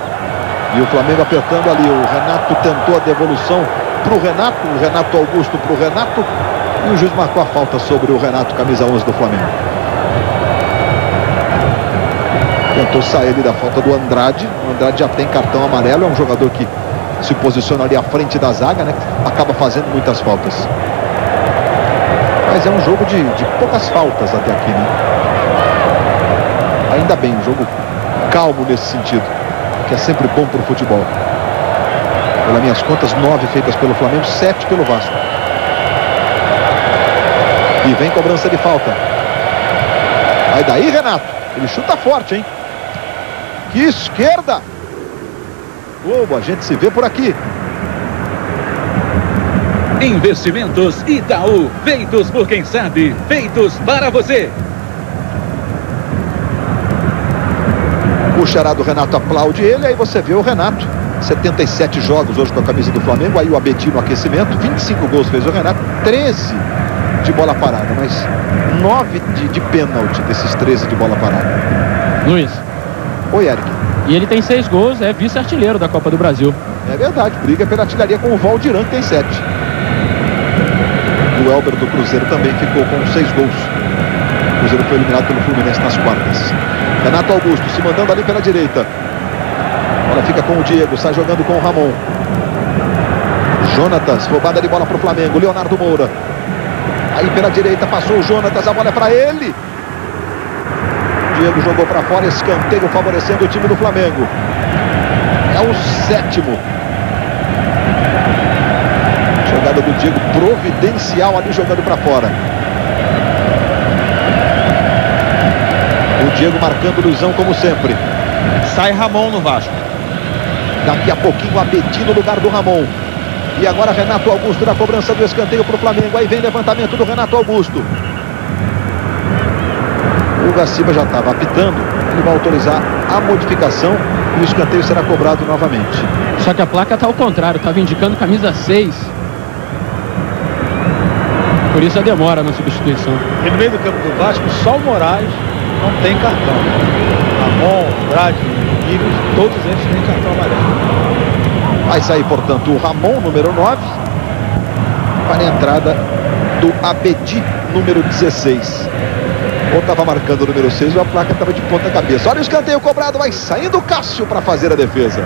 E o Flamengo apertando ali. O Renato tentou a devolução para o Renato Augusto para o Renato, e o juiz marcou a falta sobre o Renato, camisa 11 do Flamengo. Tentou sair ali da falta do Andrade. O Andrade já tem cartão amarelo, é um jogador que se posiciona ali à frente da zaga, né? Acaba fazendo muitas faltas. Mas é um jogo de poucas faltas até aqui, né? Ainda bem, um jogo calmo nesse sentido, que é sempre bom para o futebol. Pelas minhas contas, 9 feitas pelo Flamengo, 7 pelo Vasco. E vem cobrança de falta. Vai daí, Renato. Ele chuta forte, hein? Que esquerda! A gente se vê por aqui. Investimentos Itaú. Feitos por quem sabe. Feitos para você. O xará do Renato aplaude ele. Aí você vê o Renato. 77 jogos hoje com a camisa do Flamengo. Aí o Abedi no aquecimento. 25 gols fez o Renato. 13 de bola parada. Mas 9 de pênalti desses 13 de bola parada. Luiz. Oi, Eric. E ele tem 6 gols. É vice-artilheiro da Copa do Brasil. É verdade. Briga pela artilharia com o Valdirão, que tem 7. O Elber do Cruzeiro também ficou com 6 gols. O Cruzeiro foi eliminado pelo Fluminense nas quartas. Renato Augusto se mandando ali pela direita. Bola fica com o Diego, sai jogando com o Ramon. Jonatas, roubada de bola para o Flamengo. Leonardo Moura. Aí pela direita passou o Jonatas, a bola é para ele. Diego jogou para fora, escanteio favorecendo o time do Flamengo. É o 7º. Jogada do Diego providencial ali jogando para fora. O Diego marcando o Luizão como sempre. Sai Ramon no Vasco. Daqui a pouquinho o Abedi no lugar do Ramon. E agora Renato Augusto na cobrança do escanteio para o Flamengo. Aí vem levantamento do Renato Augusto. O Gaciba já estava apitando. Ele vai autorizar a modificação e o escanteio será cobrado novamente. Só que a placa está ao contrário. Estava indicando camisa 6. Por isso a demora na substituição. E no meio do campo do Vasco, só o Moraes não tem cartão. Ramon, Andrade, Ives, todos eles têm cartão amarelo. Vai sair, portanto, o Ramon, número 9, para a entrada do Abedi, número 16. Ou estava marcando o número 6 ou a placa estava de ponta cabeça. Olha o escanteio cobrado, vai saindo o Cássio para fazer a defesa.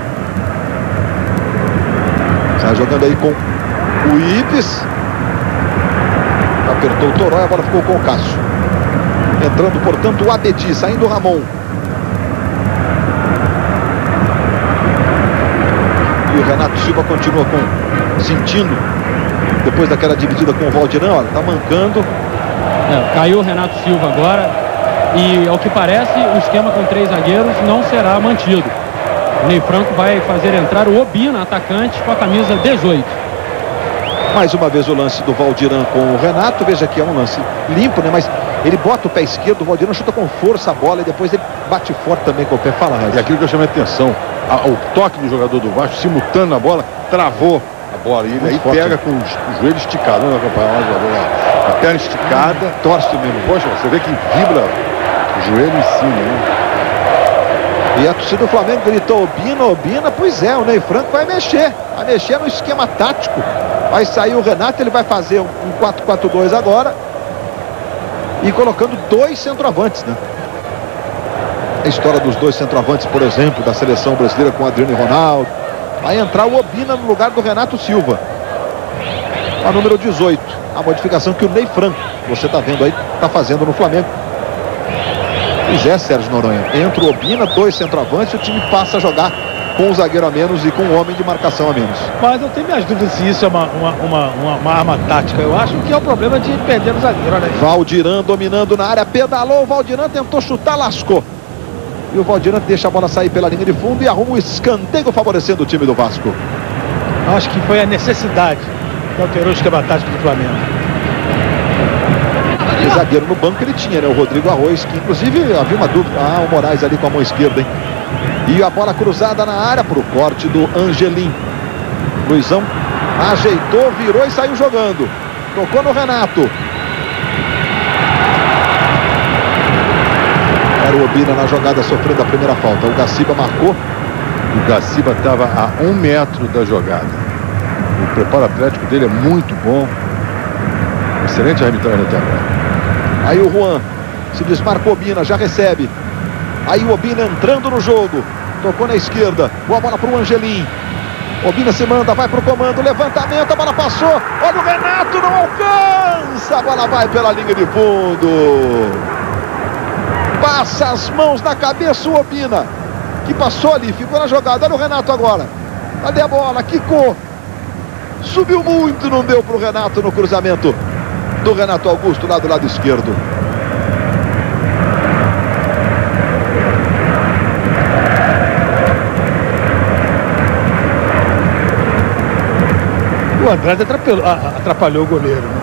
jogando aí com o Ives. Apertou o Toró e a bola ficou com o Cássio. Entrando, portanto, o Abedi, saindo o Ramon. E o Renato Silva continua sentindo, depois daquela dividida com o Valdirão, olha, tá mancando. Caiu o Renato Silva agora. E, ao que parece, o esquema com 3 zagueiros não será mantido. O Ney Franco vai fazer entrar o Obina, atacante, com a camisa 18. Mais uma vez o lance do Valdirão com o Renato. Veja que é um lance limpo, né? Mas ele bota o pé esquerdo, o Valdirão chuta com força a bola e depois ele bate forte também com o pé. Fala, Red. E aquilo que eu chamei a atenção, o toque do jogador do Vasco, simultâneo na bola, travou a bola. E ele aí forte, pega com o joelho esticado, né? A perna esticada, torce mesmo. Poxa, você vê que vibra o joelho em cima, né? E a torcida do Flamengo gritou Obina, Obina. Pois é, o Ney Franco vai mexer no esquema tático. Vai sair o Renato, ele vai fazer um 4-4-2 agora. E colocando 2 centroavantes, né? A história dos 2 centroavantes, por exemplo, da seleção brasileira com Adriano e Ronaldo. Vai entrar o Obina no lugar do Renato Silva. A número 18. A modificação que o Ney Franco, você está vendo aí, está fazendo no Flamengo. Pois é, Sérgio Noronha. Entra o Obina, 2 centroavantes, e o time passa a jogar com um zagueiro a menos e com um homem de marcação a menos. Mas eu tenho minhas dúvidas se isso é uma arma tática. Eu acho que é o problema de perder o zagueiro. Olha aí. Valdirão dominando na área, pedalou, o Valdirão tentou chutar, lascou. E o Valdirão deixa a bola sair pela linha de fundo e arruma um escanteio favorecendo o time do Vasco. Acho que foi a necessidade que alterou o esquema tático do Flamengo. E zagueiro no banco ele tinha, né? O Rodrigo Arroz, que inclusive havia uma dúvida. O Moraes ali com a mão esquerda, hein? E a bola cruzada na área para o corte do Angelim. Luizão ajeitou, virou e saiu jogando. Tocou no Renato. Era o Obina na jogada sofrendo a primeira falta. O Gaciba marcou. O Gaciba estava a 1 metro da jogada. O preparo atlético dele é muito bom. Excelente arbitragem até agora. Aí o Juan se desmarca o Obina, já recebe. Aí o Obina entrando no jogo. Tocou na esquerda. Boa bola para o Angelim. Obina se manda, vai para o comando. Levantamento, a bola passou. Olha o Renato, não alcança. A bola vai pela linha de fundo. Passa as mãos na cabeça o Obina, que passou ali, ficou na jogada. Olha o Renato agora. Cadê a bola? Quicou. Subiu muito, não deu para o Renato no cruzamento do Renato Augusto lá do lado esquerdo. O Andrade atrapalhou o goleiro, né?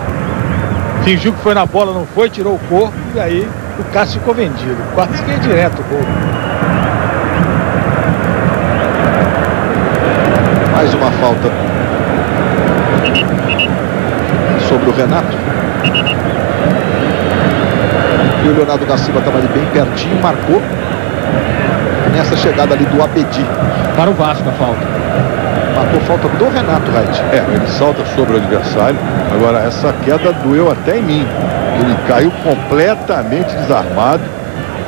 Fingiu que foi na bola, não foi, tirou o corpo e aí o Cássio ficou vendido. Quase que é direto o gol. Mais uma falta sobre o Renato. E o Leonardo Gaciba estava ali bem pertinho, marcou nessa chegada ali do Abedi. Para o Vasco a falta. Marcou falta do Renato, Reit. Ele salta sobre o adversário. Agora, essa queda doeu até em mim. Ele caiu completamente desarmado.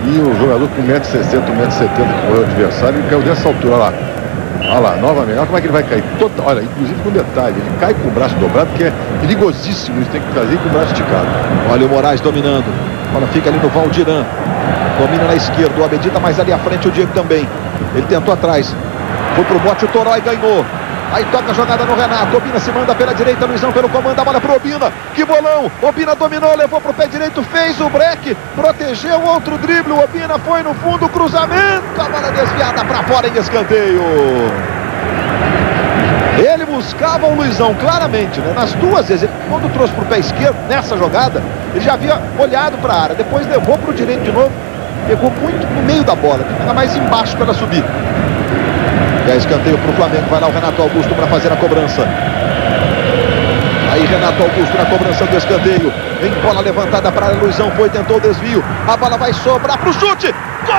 E o jogador com 1,60m, 1,70m, que foi o adversário, ele caiu dessa altura. Olha lá, novamente. Olha como é que ele vai cair. Olha, inclusive com detalhe, ele cai com o braço dobrado, que é perigosíssimo. Isso tem que fazer com o braço esticado. Olha o Moraes dominando. A bola fica ali no Valdirão. Domina na esquerda. O Abedi tá mais ali à frente, o Diego também. Ele tentou atrás. Foi pro bote o Toró e ganhou. Aí toca a jogada no Renato. Obina se manda pela direita. Luizão pelo comando. A bola pro Obina. Que bolão. Obina dominou. Levou pro pé direito. Fez o break. Protegeu outro drible. O Obina foi no fundo. Cruzamento. A bola desviada para fora em escanteio. Ele buscava o Luizão claramente, né? Nas duas vezes. Ele, quando trouxe pro pé esquerdo, nessa jogada, ele já havia olhado para a área. Depois levou pro direito de novo. Pegou muito no meio da bola. Era mais embaixo para subir. E aí escanteio para o Flamengo, vai lá o Renato Augusto para fazer a cobrança. Aí Renato Augusto na cobrança do escanteio. Em bola levantada para Luizão, foi, tentou o desvio. A bola vai sobrar para o chute. Gol!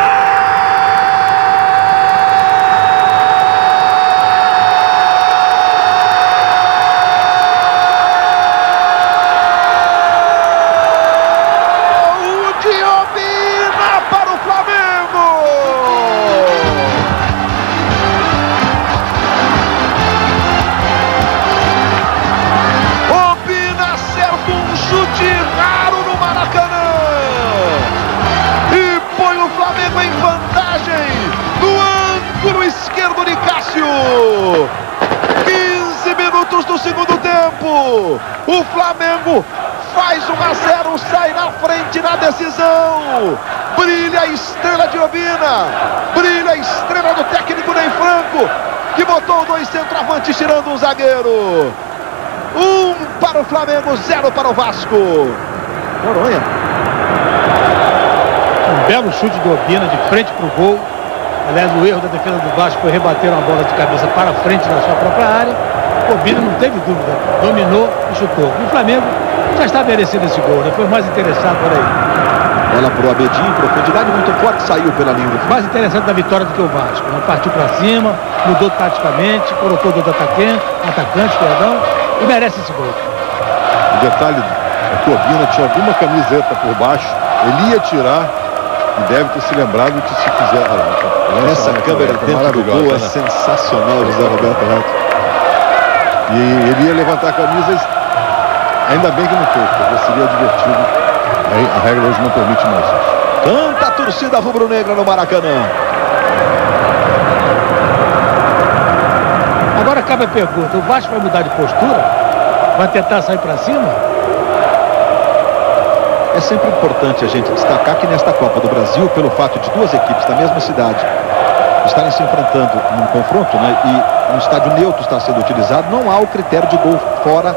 O Flamengo faz 1-0, sai na frente na decisão. Brilha a estrela de Obina, brilha a estrela do técnico Ney Franco, que botou 2 centroavantes tirando um zagueiro. 1 para o Flamengo, 0 para o Vasco. Noronha. Um belo chute do Obina de frente para o gol. Aliás, o erro da defesa do Vasco foi rebater uma bola de cabeça para frente da sua própria área. O Obina não teve dúvida, dominou e chutou. E o Flamengo já está merecendo esse gol, né? Foi mais interessado por aí. Bola para o Abedi, em profundidade muito forte, saiu pela linha. Mais interessante da vitória do que o Vasco, né? Partiu para cima, mudou taticamente, colocou 2 atacantes, e merece esse gol. O detalhe é que o Obina tinha alguma camiseta por baixo, ele ia tirar e deve ter se lembrado que se fizer... Essa câmera dentro do gol é sensacional, José Roberto Reto. E ele ia levantar a camisa, ainda bem que não fez, porque seria divertido. A regra hoje não permite mais isso. Canta a torcida rubro-negra no Maracanã. Agora cabe a pergunta, o Vasco vai mudar de postura? Vai tentar sair para cima? É sempre importante a gente destacar que nesta Copa do Brasil, pelo fato de 2 equipes da mesma cidade estarem se enfrentando num confronto, né, e um estádio neutro está sendo utilizado, não há o critério de gol fora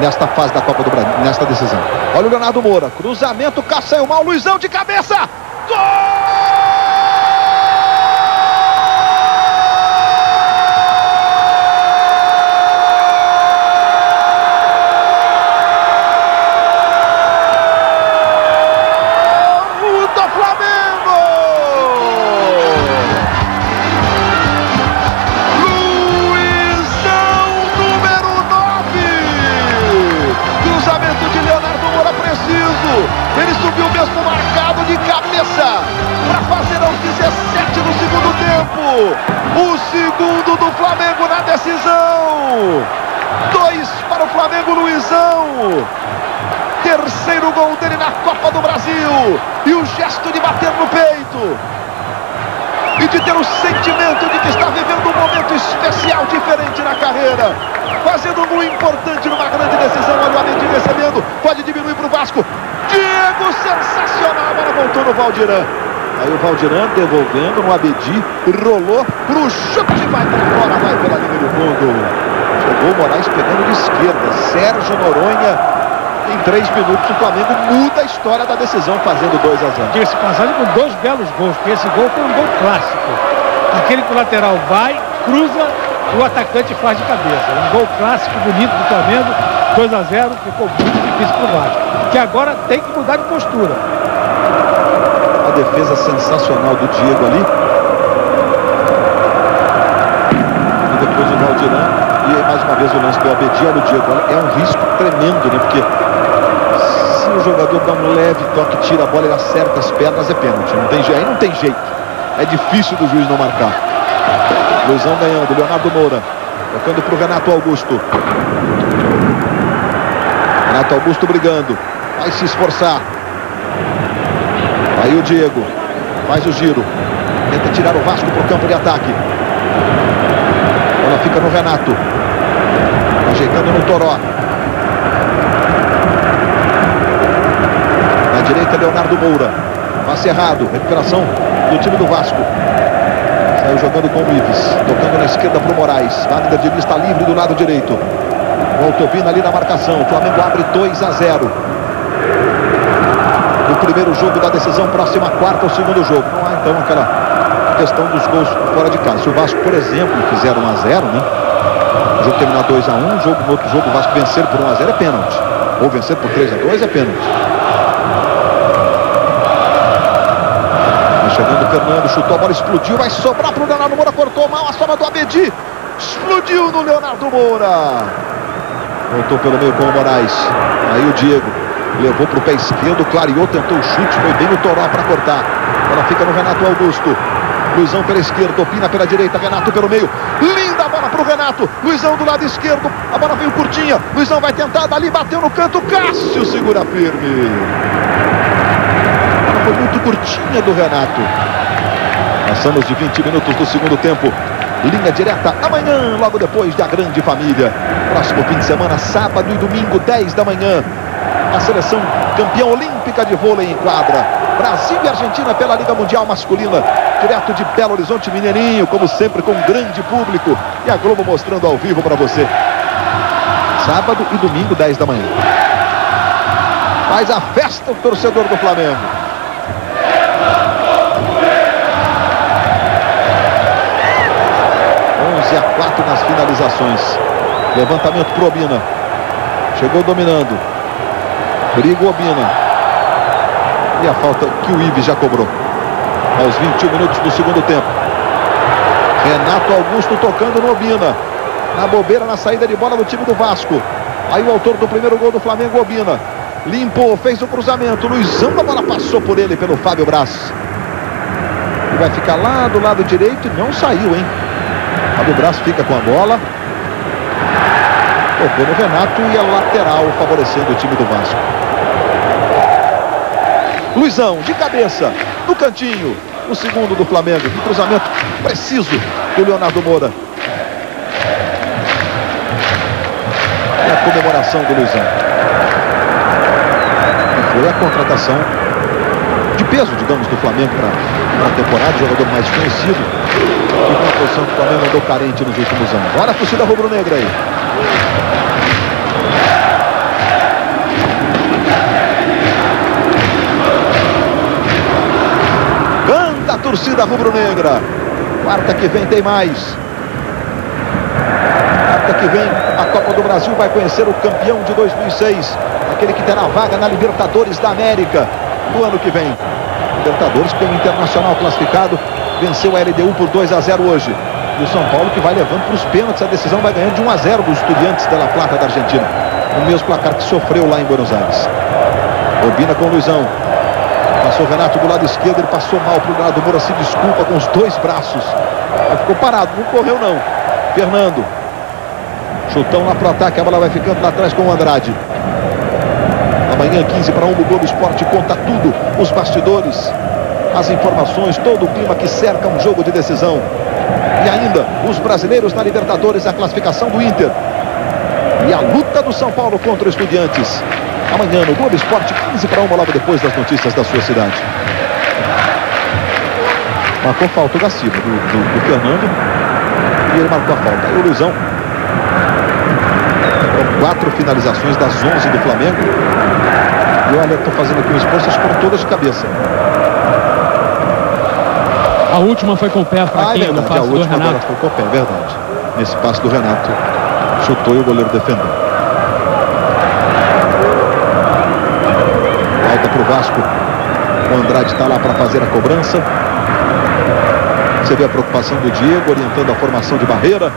nesta fase da Copa do Brasil, nesta decisão. Olha o Leonardo Moura, cruzamento, saiu mal, Luizão de cabeça, gol! Ele subiu mesmo marcado de cabeça para fazer aos 17 do segundo tempo. O segundo do Flamengo na decisão. 2 para o Flamengo, Luizão. Terceiro gol dele na Copa do Brasil. E o gesto de bater no peito. E de ter o sentimento de que está vivendo um momento especial, diferente na carreira. Fazendo um gol importante numa grande decisão. Olha o Abedi recebendo. Pode diminuir para o Vasco. Diego, sensacional, a bola voltou no Valdirã. Aí o Valdirã devolvendo no Abedi, rolou pro chute, vai para fora, vai pela linha do fundo. Chegou o Moraes pegando de esquerda. Sérgio Noronha, em 3 minutos o Flamengo muda a história da decisão, fazendo 2-0. Diga-se passagem com 2 belos gols, porque esse gol foi um gol clássico. Aquele que o lateral vai, cruza, o atacante faz de cabeça. Um gol clássico, bonito do Flamengo, 2-0, ficou muito difícil pro Vasco, que agora tem que mudar de postura. A defesa sensacional do Diego ali. E depois o Valdirã. E aí mais uma vez o lance do Abedi. Olha o Diego. É um risco tremendo, né? Porque se o jogador dá um leve toque, tira a bola, ele acerta as pernas, é pênalti. Aí não tem jeito. É difícil do juiz não marcar. Luizão ganhando. Leonardo Moura. Tocando pro Renato Augusto. Renato Augusto brigando. Vai se esforçar. Aí o Diego faz o giro. Tenta tirar o Vasco para o campo de ataque. Ela fica no Renato. Ajeitando no Toró. Na direita, Leonardo Moura. Passe errado. Recuperação do time do Vasco. Saiu jogando com o Ives. Tocando na esquerda para o Moraes. Wagner Diniz está livre do lado direito. O Obina ali na marcação. O Flamengo abre 2-0. O primeiro jogo da decisão, próxima quarta ou segundo jogo. Não há então aquela questão dos gols fora de casa. Se o Vasco, por exemplo, fizer 1-0, né? O jogo terminar 2-1, no outro jogo o Vasco vencer por 1-0 é pênalti. Ou vencer por 3-2 é pênalti. Vai chegando o Fernando, chutou, a bola explodiu, vai sobrar para o Leonardo Moura, cortou mal a sobra do Abedi. Explodiu no Leonardo Moura. Voltou pelo meio com o Moraes. Aí o Diego levou para o pé esquerdo, clareou, tentou o chute, foi bem o Toró para cortar. Ela fica no Renato Augusto. Luizão pela esquerda, Opina pela direita, Renato pelo meio. Linda a bola para o Renato. Luizão do lado esquerdo, a bola veio curtinha. Luizão vai tentar, dali bateu no canto, Cássio segura firme. Foi muito curtinha do Renato. Passamos de 20 minutos do segundo tempo. Linha direta amanhã, logo depois da Grande Família. Próximo fim de semana, sábado e domingo, 10 da manhã. A seleção campeã olímpica de vôlei em quadra. Brasil e Argentina pela Liga Mundial Masculina. Direto de Belo Horizonte, Mineirinho, como sempre, com um grande público. E a Globo mostrando ao vivo para você. Sábado e domingo, 10 da manhã. Faz a festa o torcedor do Flamengo. 11-4 nas finalizações. Levantamento pro Obina. Chegou dominando. Briga o Obina. E a falta que o Ives já cobrou. Aos 21 minutos do segundo tempo. Renato Augusto tocando no Obina. Na bobeira, na saída de bola do time do Vasco. Aí o autor do primeiro gol do Flamengo, Obina. Limpou, fez o cruzamento. Luizão, a bola passou por ele, pelo Fábio Braz. E vai ficar lá do lado direito e não saiu, hein? Fábio Braz fica com a bola. Tocou no Renato e a lateral favorecendo o time do Vasco. Luizão, de cabeça, no cantinho. O segundo do Flamengo. Um cruzamento preciso do Leonardo Moura. E a comemoração do Luizão. E foi a contratação de peso, digamos, do Flamengo para a temporada. Jogador mais conhecido. E com a posição que o Flamengo andou carente nos últimos anos. Olha a torcida rubro-negra aí. Canta a torcida rubro-negra. Quarta que vem tem mais. Quarta que vem a Copa do Brasil vai conhecer o campeão de 2006. Aquele que terá vaga na Libertadores da América do ano que vem. Libertadores que tem o Internacional classificado. Venceu a LDU por 2-0 hoje. E o São Paulo que vai levando para os pênaltis. A decisão vai ganhando de 1-0 dos Estudiantes de La Plata da Argentina. O mesmo placar que sofreu lá em Buenos Aires. Obina com o Luizão. Passou o Renato do lado esquerdo. Ele passou mal para o lado. Moura se desculpa com os dois braços. Mas ficou parado. Não correu não. Fernando. Chutão lá para o ataque. A bola vai ficando lá atrás com o Andrade. Amanhã 15-1. O Globo Esporte conta tudo. Os bastidores. As informações, todo o clima que cerca um jogo de decisão. E ainda os brasileiros na Libertadores, a classificação do Inter. E a luta do São Paulo contra o Estudiantes. Amanhã no Globo Esporte, 15-1, logo depois das notícias da sua cidade. Marcou falta o Gaciba do Fernando. E ele marcou a falta. Aí o Luizão. 4 finalizações das 11 do Flamengo. E olha, estou fazendo aqui um esforço, foram todas de cabeça. A última foi com o pé fraquinho no passe do Renato. Foi com o pé, é verdade. Nesse passe do Renato, chutou e o goleiro defendeu. Falta para o Vasco. O Andrade está lá para fazer a cobrança. Você vê a preocupação do Diego, orientando a formação de barreira.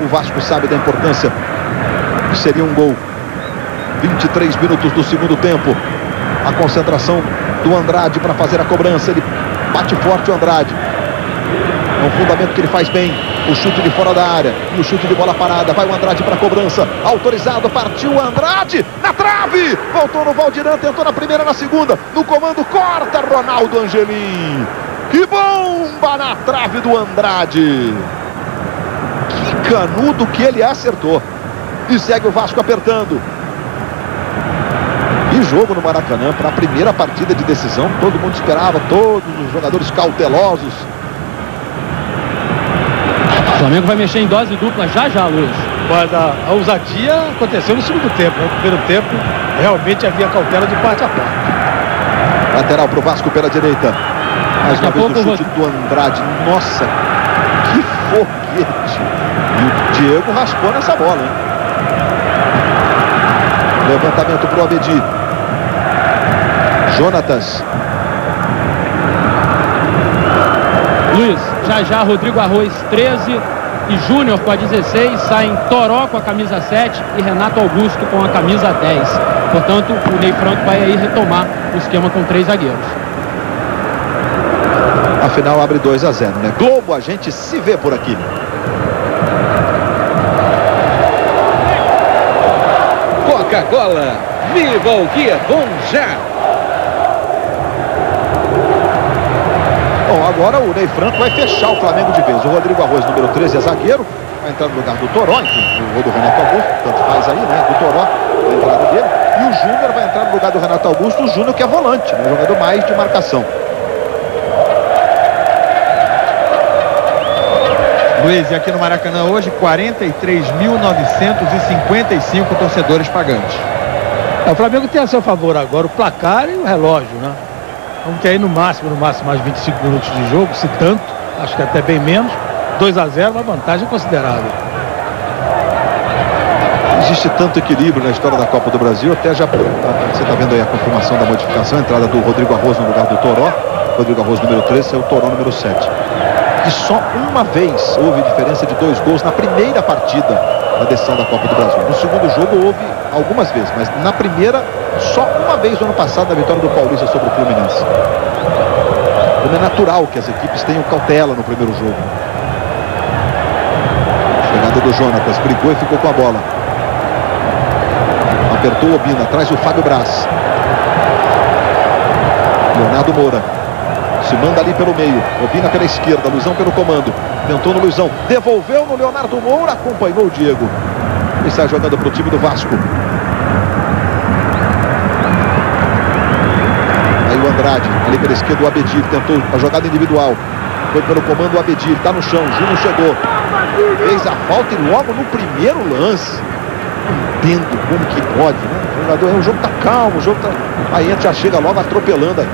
O Vasco sabe da importância que seria um gol. 23 minutos do segundo tempo. A concentração do Andrade para fazer a cobrança. Ele bate forte o Andrade. É um fundamento que ele faz bem. O chute de fora da área. E o chute de bola parada. Vai o Andrade para a cobrança. Autorizado. Partiu o Andrade. Na trave. Voltou no Valdirã. Tentou na primeira, na segunda. No comando. Corta Ronaldo Angelim. Que bomba na trave do Andrade. Que canudo que ele acertou. E segue o Vasco apertando. E jogo no Maracanã para a primeira partida de decisão. Todo mundo esperava, todos os jogadores cautelosos. O Flamengo vai mexer em dose dupla já, Luiz. Mas a ousadia aconteceu no segundo tempo. No primeiro tempo, realmente havia cautela de parte a parte. Lateral para o Vasco pela direita. Mais uma vez o chute do Andrade. Nossa, que foguete. E o Diego raspou nessa bola, hein? Levantamento para o Abedi. Jonatas. Luiz, já Rodrigo Arroz 13 e Júnior com a 16, saem Toró com a camisa 7 e Renato Augusto com a camisa 10. Portanto, o Ney Franco vai aí retomar o esquema com 3 zagueiros. Afinal, abre 2-0, né? Globo, a gente se vê por aqui. Coca-Cola, viva o que é bom já! Bom, agora agora o Ney Franco vai fechar o Flamengo de vez. O Rodrigo Arroz, número 13, é zagueiro. Vai entrar no lugar do Toró, enfim, o do Renato Augusto, tanto faz aí, né? Do Toró, a entrada dele. E o Júnior vai entrar no lugar do Renato Augusto. O Júnior que é volante, né? Jogador mais de marcação. Luiz, e aqui no Maracanã hoje, 43.955 torcedores pagantes. O Flamengo tem a seu favor agora o placar e o relógio, né? Vamos ter aí no máximo mais 25 minutos de jogo, se tanto, acho que até bem menos. 2-0, uma vantagem considerável. Existe tanto equilíbrio na história da Copa do Brasil, até já você está vendo aí a confirmação da modificação, a entrada do Rodrigo Arroz no lugar do Toró. Rodrigo Arroz número 13, é o Toró número 7. E só uma vez houve diferença de 2 gols na primeira partida da decisão da Copa do Brasil. No segundo jogo houve algumas vezes, mas na primeira, só uma vez no ano passado, na vitória do Paulista sobre o Fluminense. Como é natural que as equipes tenham cautela no primeiro jogo. Chegada do Jonatas, brigou e ficou com a bola. Apertou o Obina, traz o Fábio Braz. Leonardo Moura. Se manda ali pelo meio. Obina pela esquerda, Luizão pelo comando. Tentou no Luizão, devolveu no Leonardo Moura, acompanhou o Diego. Ele está jogando para o time do Vasco. Aí o Andrade, ali pela esquerda o Abedir, tentou a jogada individual. Foi pelo comando o Abedir, está no chão, Júnior chegou. Fez a falta e logo no primeiro lance. Não entendo como que pode, né? O jogo tá calmo, o jogo tá... Aí a gente já chega logo atropelando aí.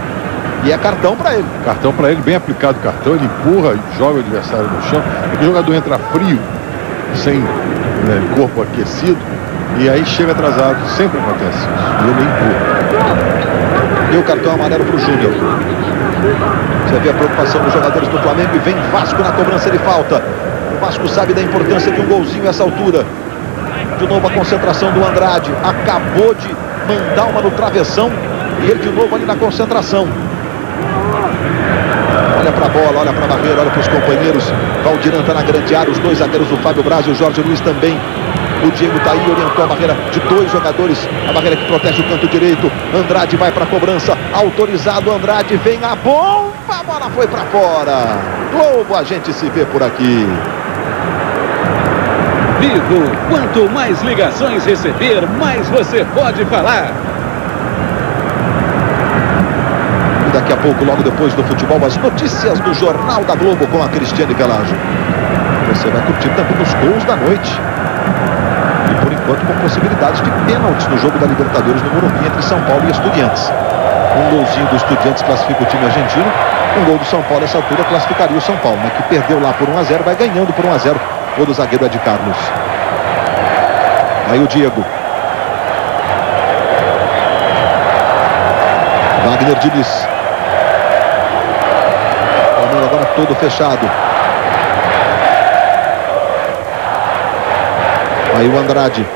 E é cartão para ele. Cartão para ele, bem aplicado o cartão. Ele empurra e joga o adversário no chão. O jogador entra frio, sem corpo aquecido, e aí chega atrasado. Sempre acontece isso. E ele empurra. E o cartão amarelo para o Júnior. Você vê a preocupação dos jogadores do Flamengo e vem Vasco na cobrança de falta. O Vasco sabe da importância de um golzinho a essa altura. De novo a concentração do Andrade. Acabou de mandar uma no travessão. E ele de novo ali na concentração. Olha para a bola, olha para a barreira, olha para os companheiros. Valdirão está na grande área, os 2 zagueiros, o Fábio Braz e o Jorge Luiz também. O Diego está aí, orientou a barreira de 2 jogadores, a barreira que protege o canto direito. Andrade vai para a cobrança, autorizado. Andrade vem a bomba, a bola foi para fora. Globo, a gente se vê por aqui. Vivo, quanto mais ligações receber, mais você pode falar. Daqui a pouco, logo depois do futebol, as notícias do Jornal da Globo com a Cristiane Velagem. Você vai curtir também os gols da noite. E por enquanto com possibilidades de pênaltis no jogo da Libertadores no Morumbi entre São Paulo e Estudiantes. Um golzinho do Estudiantes classifica o time argentino. Um gol do São Paulo nessa altura classificaria o São Paulo, né, que perdeu lá por 1-0, vai ganhando por 1-0. Gol do zagueiro Ed Carlos. Aí o Diego. Wagner Diniz. Agora todo fechado. Aí o Andrade.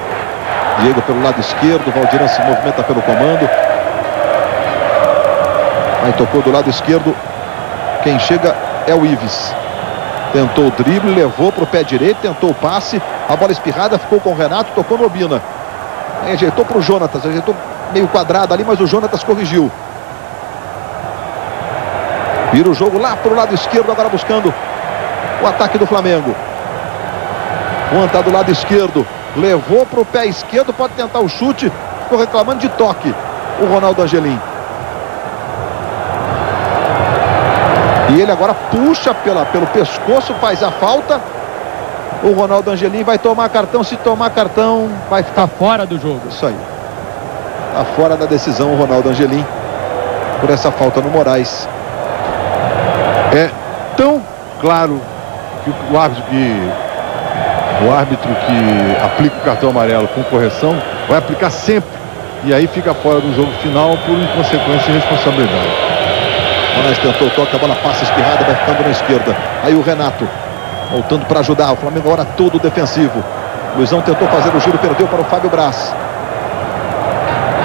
Diego pelo lado esquerdo. Valdirão se movimenta pelo comando. Aí tocou do lado esquerdo. Quem chega é o Ives. Tentou o drible, levou para o pé direito, tentou o passe. A bola espirrada, ficou com o Renato, tocou no Obina. Aí ajeitou para o Jonatas. Ajeitou meio quadrado ali, mas o Jonatas corrigiu. Vira o jogo lá para o lado esquerdo, agora buscando o ataque do Flamengo. Juan está do lado esquerdo, levou para o pé esquerdo, pode tentar o chute, ficou reclamando de toque o Ronaldo Angelim. E ele agora puxa pelo pescoço, faz a falta. O Ronaldo Angelim vai tomar cartão, se tomar cartão vai ficar fora do jogo. Isso aí. Está fora da decisão o Ronaldo Angelim por essa falta no Moraes. É tão claro que o árbitro que aplica o cartão amarelo com correção vai aplicar sempre. E aí fica fora do jogo final por inconsequência e responsabilidade. Moraes tentou o toque, a bola passa espirrada, vai ficando na esquerda. Aí o Renato voltando para ajudar. O Flamengo agora todo defensivo. Luizão tentou fazer o giro, perdeu para o Fábio Braz.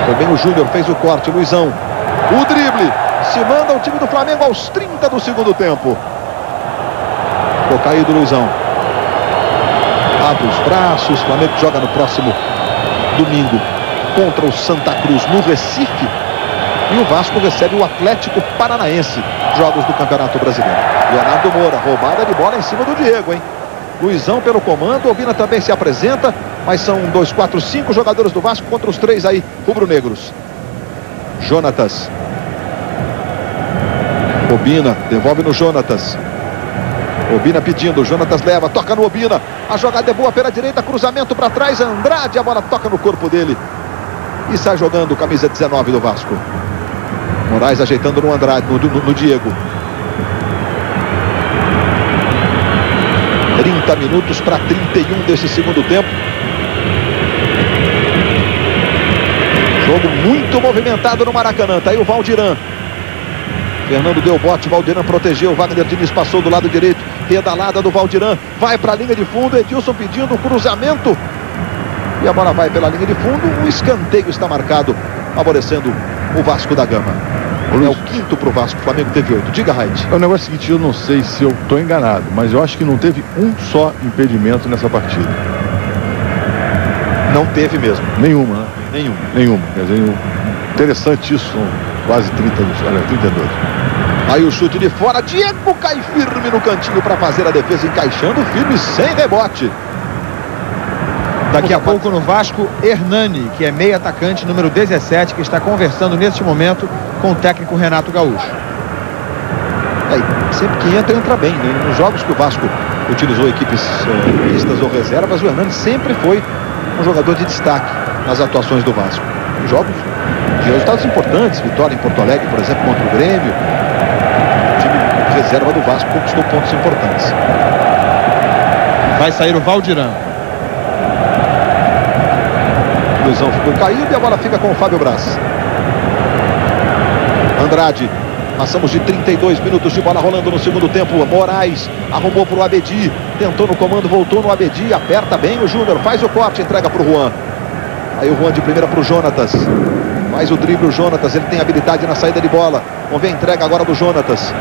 Foi bem o Júnior, fez o corte. Luizão, o drible. Se manda o time do Flamengo aos 30 do segundo tempo. Ficou caído o Luizão. Abre os braços. O Flamengo joga no próximo domingo contra o Santa Cruz no Recife. E o Vasco recebe o Atlético Paranaense jogos do Campeonato Brasileiro. Leonardo Moura, roubada de bola em cima do Diego, hein? Luizão pelo comando, Obina também se apresenta, mas são 2, 4, 5 jogadores do Vasco contra os 3 aí, rubro-negros. Jonatas. Obina, devolve no Jonatas. Obina pedindo, Jonatas leva, toca no Obina. A jogada é boa pela direita, cruzamento para trás, Andrade, a bola toca no corpo dele. E sai jogando, camisa 19 do Vasco. Moraes ajeitando no Andrade, no Diego. 30 minutos para 31 desse segundo tempo. Jogo muito movimentado no Maracanã. Tá aí o Valdiran. Fernando deu bote, Valdiran protegeu. Wagner Diniz passou do lado direito. Pedalada do Valdiran. Vai para a linha de fundo. Edilson pedindo o cruzamento. E a bola vai pela linha de fundo. O escanteio está marcado, favorecendo o Vasco da Gama. É o quinto para o Vasco. O Flamengo teve 8. Diga, Raid. É o negócio seguinte, eu não sei se eu estou enganado, mas eu acho que não teve um só impedimento nessa partida. Não teve mesmo. Nenhuma, né? Nenhuma. Quer dizer, interessante isso, são quase 32. Aí o chute de fora, Diego cai firme no cantinho para fazer a defesa, encaixando firme, sem rebote. Daqui a pouco no Vasco, Hernani, que é meio atacante, número 17, que está conversando neste momento com o técnico Renato Gaúcho. Sempre que entra bem, né? Nos jogos que o Vasco utilizou equipes mistas ou reservas, o Hernani sempre foi um jogador de destaque nas atuações do Vasco. Jogos de resultados importantes, vitória em Porto Alegre, por exemplo, contra o Grêmio. O time reserva do Vasco conquistou pontos importantes. Vai sair o Valdiran. Luizão ficou caído e a bola fica com o Fábio Braz. Andrade. Passamos de 32 minutos de bola rolando no segundo tempo. Moraes arrumou para o Abedi. Tentou no comando, voltou no Abedi. Aperta bem o Júnior. Faz o corte, entrega para o Juan. Aí o Juan de primeira para o Jonatas. Faz o drible o Jonatas. Ele tem habilidade na saída de bola. Vamos ver a entrega agora do Jonatas.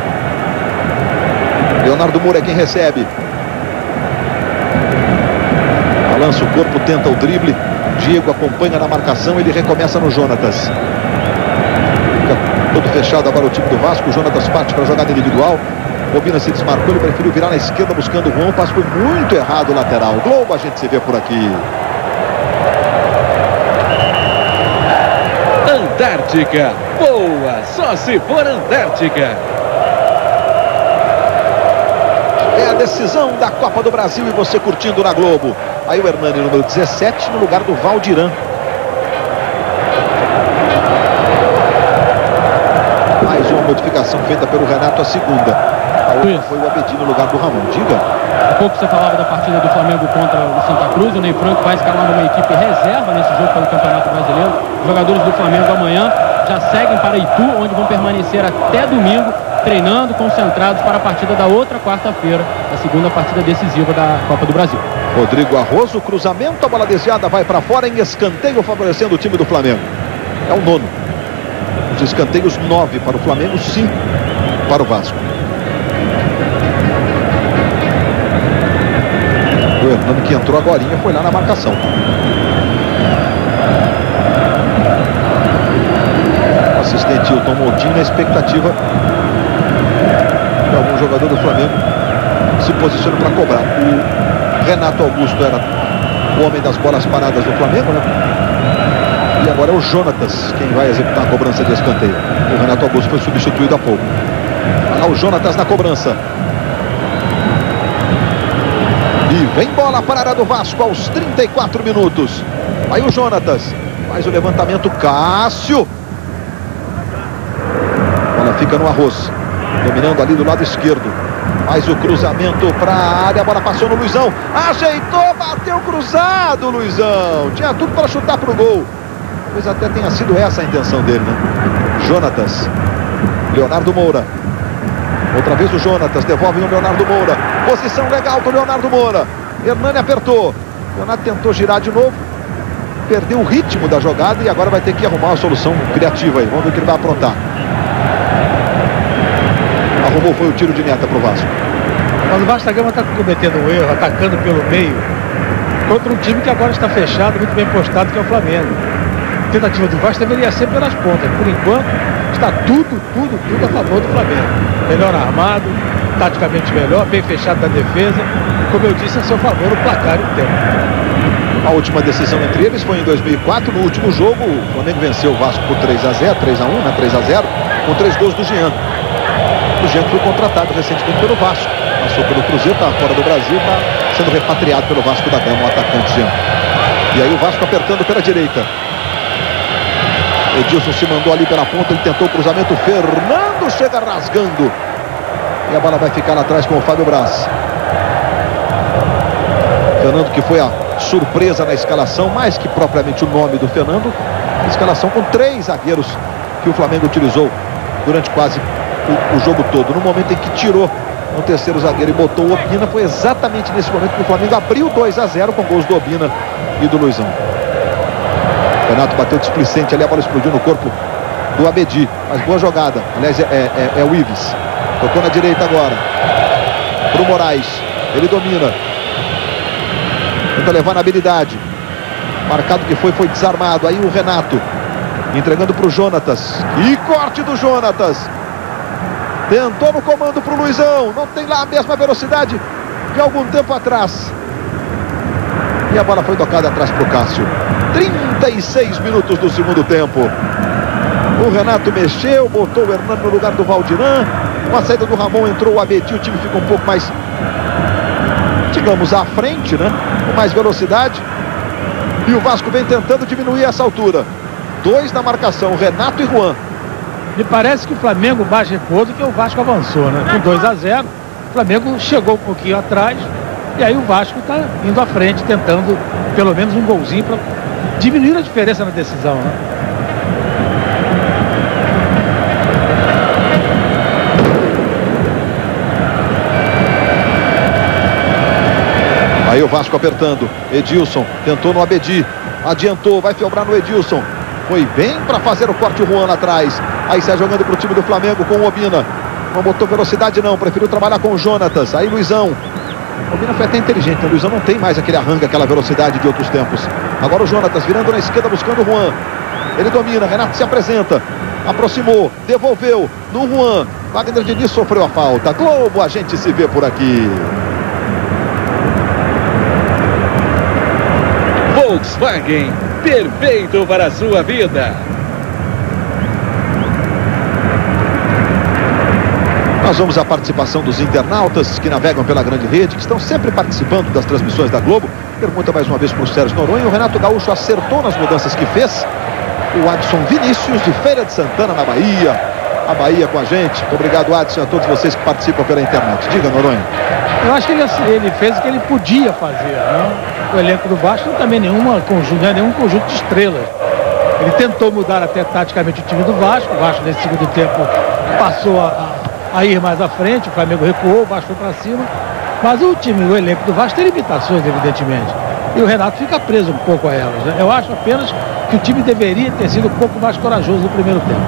Leonardo Moura é quem recebe. Balança o corpo, tenta o drible. Diego acompanha na marcação. Ele recomeça no Jonatas. Todo fechado agora o time do Vasco. O Jonatas parte para a jogada individual. Obina se desmarcou, ele preferiu virar na esquerda buscando o Juan. O passe foi muito errado, lateral. Globo, a gente se vê por aqui. Antártica. Boa, só se for Antártica. É a decisão da Copa do Brasil e você curtindo na Globo. Aí o Hernani, número 17, no lugar do Valdiran. Mais uma modificação feita pelo Renato, a segunda. A outra foi o Abedi no lugar do Ramon. Diga. Há pouco você falava da partida do Flamengo contra o Santa Cruz. O Ney Franco vai escalar uma equipe reserva nesse jogo pelo Campeonato Brasileiro. Os jogadores do Flamengo amanhã já seguem para Itu, onde vão permanecer até domingo, treinando, concentrados para a partida da outra quarta-feira, a segunda partida decisiva da Copa do Brasil. Rodrigo Arroso, cruzamento, a bola desviada vai para fora em escanteio, favorecendo o time do Flamengo. É o nono. Os escanteios 9 para o Flamengo, 5 para o Vasco. O Hernani, que entrou agorinha, foi lá na marcação. O assistente Hilton Moldin na expectativa de algum jogador do Flamengo se posiciona para cobrar. O Renato Augusto era o homem das bolas paradas do Flamengo, né? E agora é o Jonatas quem vai executar a cobrança de escanteio. O Renato Augusto foi substituído há pouco. Olha lá o Jonatas na cobrança. E vem bola para a área do Vasco aos 34 minutos. Aí o Jonatas faz o levantamento. Cássio. A bola fica no Arroz. Dominando ali do lado esquerdo. Faz o cruzamento para a área. A bola passou no Luizão. Ajeitou, bateu cruzado, Luizão. Tinha tudo para chutar para o gol. Talvez até tenha sido essa a intenção dele, né? Jonatas. Leonardo Moura. Outra vez o Jonatas. Devolve no Leonardo Moura. Posição legal do Leonardo Moura. Hernani apertou. Leonardo tentou girar de novo. Perdeu o ritmo da jogada e agora vai ter que arrumar uma solução criativa aí. Vamos ver o que ele vai aprontar. Arrumou, foi o tiro de meta para o Vasco. Mas o Vasco da Gama está cometendo um erro, atacando pelo meio, contra um time que agora está fechado, muito bem postado, que é o Flamengo. A tentativa do Vasco deveria ser pelas pontas. Por enquanto, está tudo a favor do Flamengo. Melhor armado, taticamente melhor, bem fechado da defesa. Como eu disse, a seu favor o placar e o tempo. A última decisão entre eles foi em 2004. No último jogo, o Flamengo venceu o Vasco por 3-0, 3-1, né? 3-0, com 3 gols do Jean. O Jean foi contratado recentemente pelo Vasco. Passou pelo Cruzeiro, está fora do Brasil, está sendo repatriado pelo Vasco da Gama, o atacante Jean. E aí o Vasco apertando pela direita. Edilson se mandou ali pela ponta, ele tentou o cruzamento, Fernando chega rasgando. E a bola vai ficar lá atrás com o Fábio Braz. Fernando, que foi a surpresa na escalação, mais que propriamente o nome do Fernando, a escalação com 3 zagueiros que o Flamengo utilizou durante quase o jogo todo. No momento em que tirou o terceiro zagueiro e botou o Obina, foi exatamente nesse momento que o Flamengo abriu 2-0 com gols do Obina e do Luizão. O Renato bateu displicente ali, a bola explodiu no corpo do Abedi, mas boa jogada. Aliás, é o Ives. Tocou na direita agora pro Moraes, ele domina, tenta levar na habilidade, marcado que foi desarmado. Aí o Renato entregando pro Jonatas, e corte do Jonatas, tentou no comando pro Luizão, não tem lá a mesma velocidade de algum tempo atrás, e a bola foi tocada atrás pro Cássio. 36 minutos do segundo tempo. O Renato mexeu, botou o Hernando no lugar do Valdiran. Com a saída do Ramon entrou o Abedi, o time fica um pouco mais, digamos, à frente, né? Com mais velocidade. E o Vasco vem tentando diminuir essa altura. 2 na marcação, Renato e Juan. Me parece que o Flamengo mais recuou do que o Vasco avançou, né? Com 2-0, o Flamengo chegou um pouquinho atrás. E aí o Vasco está indo à frente, tentando pelo menos um golzinho para diminuir a diferença na decisão, né? Aí o Vasco apertando, Edilson tentou no Abedi, adiantou, vai felbrar no Edilson, foi bem para fazer o corte o Juan lá atrás. Aí sai jogando para o time do Flamengo com o Obina, não botou velocidade não, preferiu trabalhar com o Jonatas. Aí Luizão, o Obina foi até inteligente, o Luizão não tem mais aquele arranque, aquela velocidade de outros tempos. Agora o Jonatas virando na esquerda buscando o Juan, ele domina, Renato se apresenta, aproximou, devolveu no Juan, Wagner Diniz sofreu a falta. Globo, a gente se vê por aqui. Volkswagen, perfeito para a sua vida. Nós vamos à participação dos internautas que navegam pela grande rede, que estão sempre participando das transmissões da Globo. Pergunta mais uma vez para o Sérgio Noronha. O Renato Gaúcho acertou nas mudanças que fez. O Adson Vinícius, de Feira de Santana, na Bahia. A Bahia com a gente. Muito obrigado, Adson, a todos vocês que participam pela internet. Diga, Noronha. Eu acho que ele fez o que ele podia fazer, né? O elenco do Vasco não também nenhum conjunto de estrelas. Ele tentou mudar até taticamente o time do Vasco. O Vasco nesse segundo tempo passou a ir mais à frente, o Flamengo recuou, o Vasco foi para cima. Mas o elenco do Vasco tem limitações, evidentemente. E o Renato fica preso um pouco a elas, né? Eu acho apenas que o time deveria ter sido um pouco mais corajoso no primeiro tempo.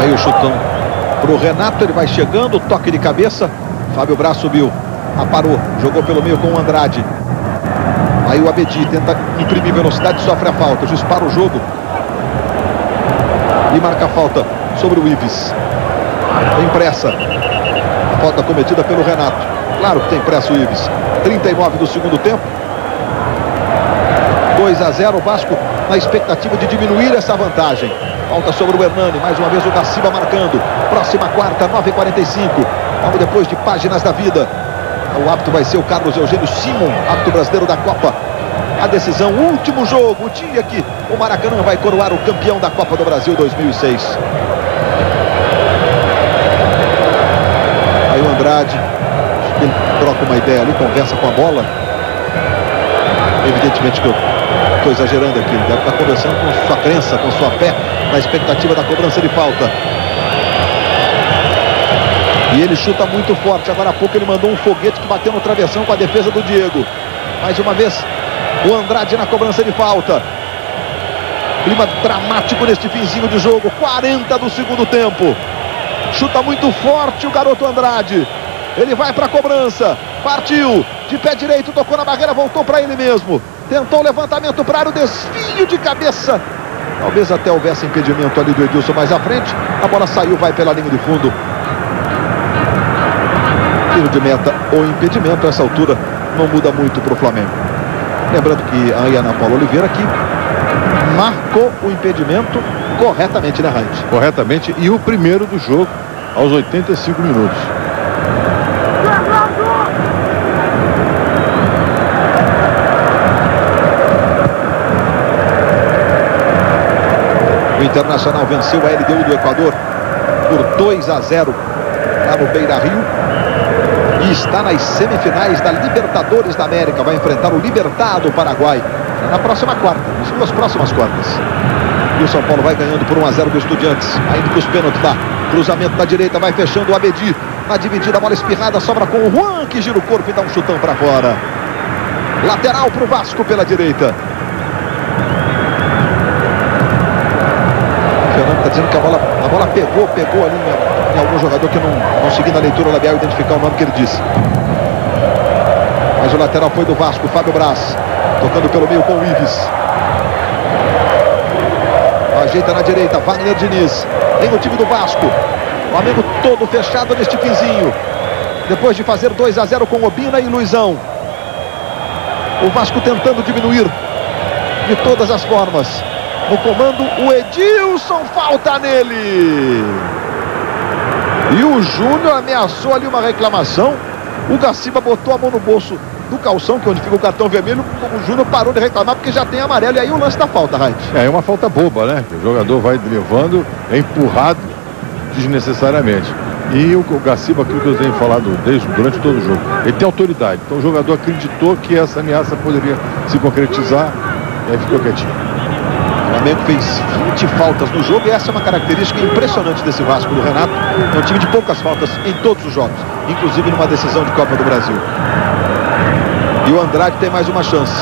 Aí o chutão pro Renato, ele vai chegando, toque de cabeça, Fábio Braz subiu, aparou, jogou pelo meio com o Andrade. Aí o Abedi tenta imprimir velocidade, sofre a falta, o juiz para o jogo e marca a falta sobre o Ives. Tem pressa, a falta cometida pelo Renato, claro que tem pressa o Ives. 39 do segundo tempo, 2-0, o Vasco na expectativa de diminuir essa vantagem. Falta sobre o Hernani, mais uma vez o Gaciba marcando. Próxima quarta, 9h45. Logo depois de Páginas da Vida. O árbitro vai ser o Carlos Eugênio Simon, árbitro brasileiro da Copa. A decisão, o último jogo, o dia que o Maracanã vai coroar o campeão da Copa do Brasil 2006. Aí o Andrade, acho que ele troca uma ideia ali, conversa com a bola. Evidentemente que eu estou exagerando aqui, ele deve estar conversando com sua crença, com sua fé, na expectativa da cobrança de falta. E ele chuta muito forte. Agora há pouco ele mandou um foguete que bateu no travessão com a defesa do Diego. Mais uma vez o Andrade na cobrança de falta. Clima dramático neste finzinho de jogo. 40 do segundo tempo. Chuta muito forte o garoto Andrade. Ele vai para a cobrança. Partiu de pé direito, tocou na barreira, voltou para ele mesmo. Tentou o levantamento para área, o desvio de cabeça. Talvez até houvesse impedimento ali do Edilson mais à frente. A bola saiu, vai pela linha de fundo. Tiro de meta ou impedimento, a essa altura não muda muito para o Flamengo. Lembrando que a Ana Paula Oliveira aqui marcou o impedimento corretamente, né, Raid? Corretamente, e o primeiro do jogo aos 85 minutos. O Internacional venceu a LDU do Equador por 2-0 lá no Beira-Rio e está nas semifinais da Libertadores da América. Vai enfrentar o Libertad do Paraguai na próxima quarta, nas duas próximas quartas. E o São Paulo vai ganhando por 1-0 do Estudiantes, ainda para os pênaltis lá. Cruzamento da direita, vai fechando o Abedi. Na dividida, a bola espirrada, sobra com o Juan, que gira o corpo e dá um chutão para fora. Lateral para o Vasco pela direita. O Fernando está dizendo que a bola pegou ali em algum jogador que não conseguiu na leitura labial identificar o nome que ele disse. Mas o lateral foi do Vasco, Fábio Braz. Tocando pelo meio com o Ives. Ajeita na direita, Wagner Diniz. Vem o time do Vasco. O Flamengo todo fechado neste finzinho. Depois de fazer 2-0 com Obina e Luizão. O Vasco tentando diminuir de todas as formas. No comando, o Edilson, falta nele. E o Júnior ameaçou ali uma reclamação. O Gaciba botou a mão no bolso do calção, que é onde fica o cartão vermelho. O Júnior parou de reclamar porque já tem amarelo. E aí o lance da falta, Raid. É uma falta boba, né? O jogador vai levando, é empurrado desnecessariamente. E o Gaciba, aquilo que eu tenho falado durante todo o jogo, ele tem autoridade. Então o jogador acreditou que essa ameaça poderia se concretizar e aí ficou quietinho. O Flamengo fez 20 faltas no jogo e essa é uma característica impressionante desse Vasco do Renato. É um time de poucas faltas em todos os jogos, inclusive numa decisão de Copa do Brasil. E o Andrade tem mais uma chance.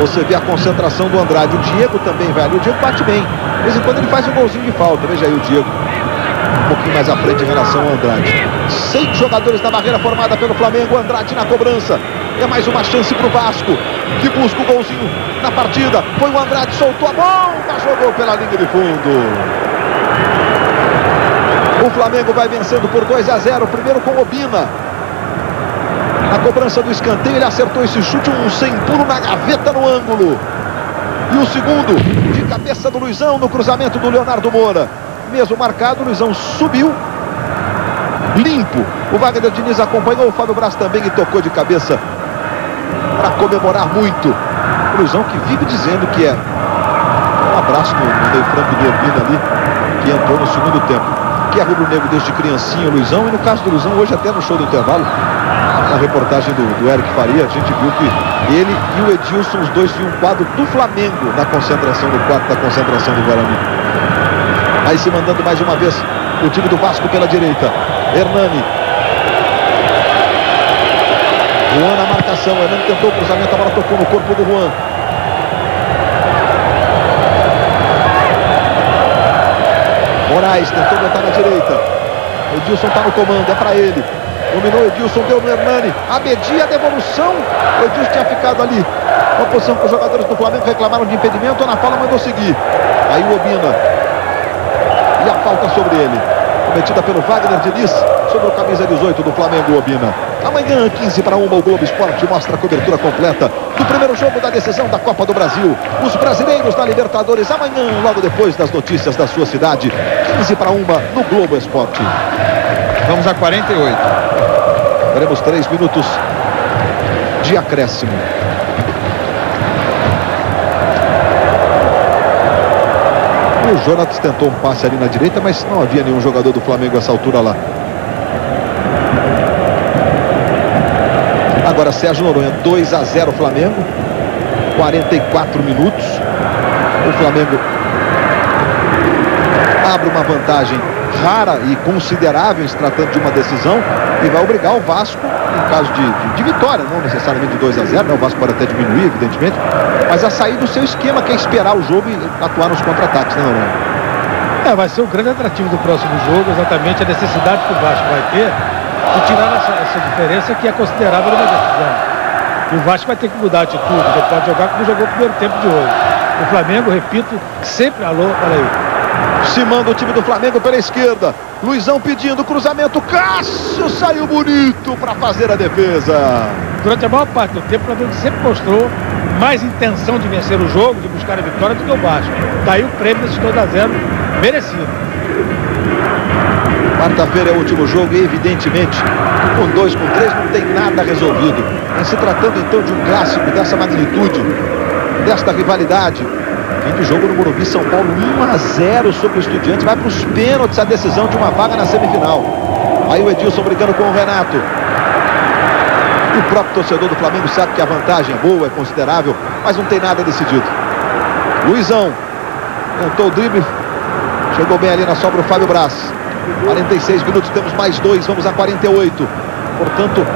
Você vê a concentração do Andrade. O Diego também vai ali. O Diego bate bem. De vez em quando ele faz um golzinho de falta. Veja aí o Diego um pouquinho mais à frente em relação ao Andrade. 6 jogadores na barreira formada pelo Flamengo. Andrade na cobrança. É mais uma chance para o Vasco, que busca o golzinho na partida. Foi o Andrade, soltou a bomba, jogou pela linha de fundo. O Flamengo vai vencendo por 2-0. Primeiro com Obina. Na cobrança do escanteio, ele acertou esse chute, um sem pulo na gaveta no ângulo. E o segundo, de cabeça do Luizão, no cruzamento do Leonardo Moura. Mesmo marcado, o Luizão subiu limpo. O Wagner Diniz acompanhou, o Fábio Braz também e tocou de cabeça para comemorar muito. O Luizão que vive dizendo que é um abraço no meio franco do Obina ali, que entrou no segundo tempo. Que é rubro-negro desde criancinha, o Luizão. E no caso do Luizão, hoje até no show do intervalo, na reportagem do Eric Faria, a gente viu que ele e o Edilson, os dois tinham um quadro do Flamengo na concentração, no quarto da concentração do Guarani. Aí se mandando mais uma vez o time do Vasco pela direita. Hernani. Juan na marcação. Hernani tentou o cruzamento, a bola tocou no corpo do Juan. Moraes tentou botar na direita. Edilson está no comando, é para ele. Dominou Edilson, deu no Hernani. Abedi, a devolução. O Edilson tinha ficado ali. Uma posição que os jogadores do Flamengo reclamaram de impedimento. Ana Paula mandou seguir. Aí o Obina. E a falta sobre ele. Cometida pelo Wagner Diniz sobre o camisa 18 do Flamengo, Obina. Amanhã, 15-1, o Globo Esporte mostra a cobertura completa do primeiro jogo da decisão da Copa do Brasil. Os brasileiros na Libertadores, amanhã, logo depois das notícias da sua cidade. 15-1 no Globo Esporte. Vamos a 48. Teremos 3 minutos de acréscimo. O Jonatas tentou um passe ali na direita, mas não havia nenhum jogador do Flamengo a essa altura lá. Agora Sérgio Noronha, 2-0 Flamengo. 44 minutos. O Flamengo abre uma vantagem rara e considerável se tratando de uma decisão e vai obrigar o Vasco, em caso de vitória, não necessariamente de 2-0, né? O Vasco pode até diminuir, evidentemente, mas a sair do seu esquema, que é esperar o jogo e atuar nos contra-ataques, né, Noronha? Vai ser o grande atrativo do próximo jogo, exatamente a necessidade que o Vasco vai ter de tirar essa diferença que é considerável numa decisão. E o Vasco vai ter que mudar a atitude, não pode jogar como jogou o primeiro tempo de hoje. O Flamengo, repito, sempre alô, olha aí. Se manda o time do Flamengo pela esquerda. Luizão pedindo cruzamento. Cássio saiu bonito para fazer a defesa. Durante a maior parte do tempo, o Flamengo sempre mostrou mais intenção de vencer o jogo, de buscar a vitória do que o Vasco. Daí o prêmio desses 2-0 merecido. Quarta-feira é o último jogo e, evidentemente, com 2, com 3, não tem nada resolvido. Mas se tratando, então, de um clássico dessa magnitude, desta rivalidade, fim de jogo no Morumbi, São Paulo 1-0 sobre o Estudiantes, vai para os pênaltis a decisão de uma vaga na semifinal. Aí o Edilson brigando com o Renato. E o próprio torcedor do Flamengo sabe que a vantagem é boa, é considerável, mas não tem nada decidido. Luizão tentou o drible, chegou bem ali na sobra o Fábio Braz. 46 minutos, temos mais 2, vamos a 48. Portanto,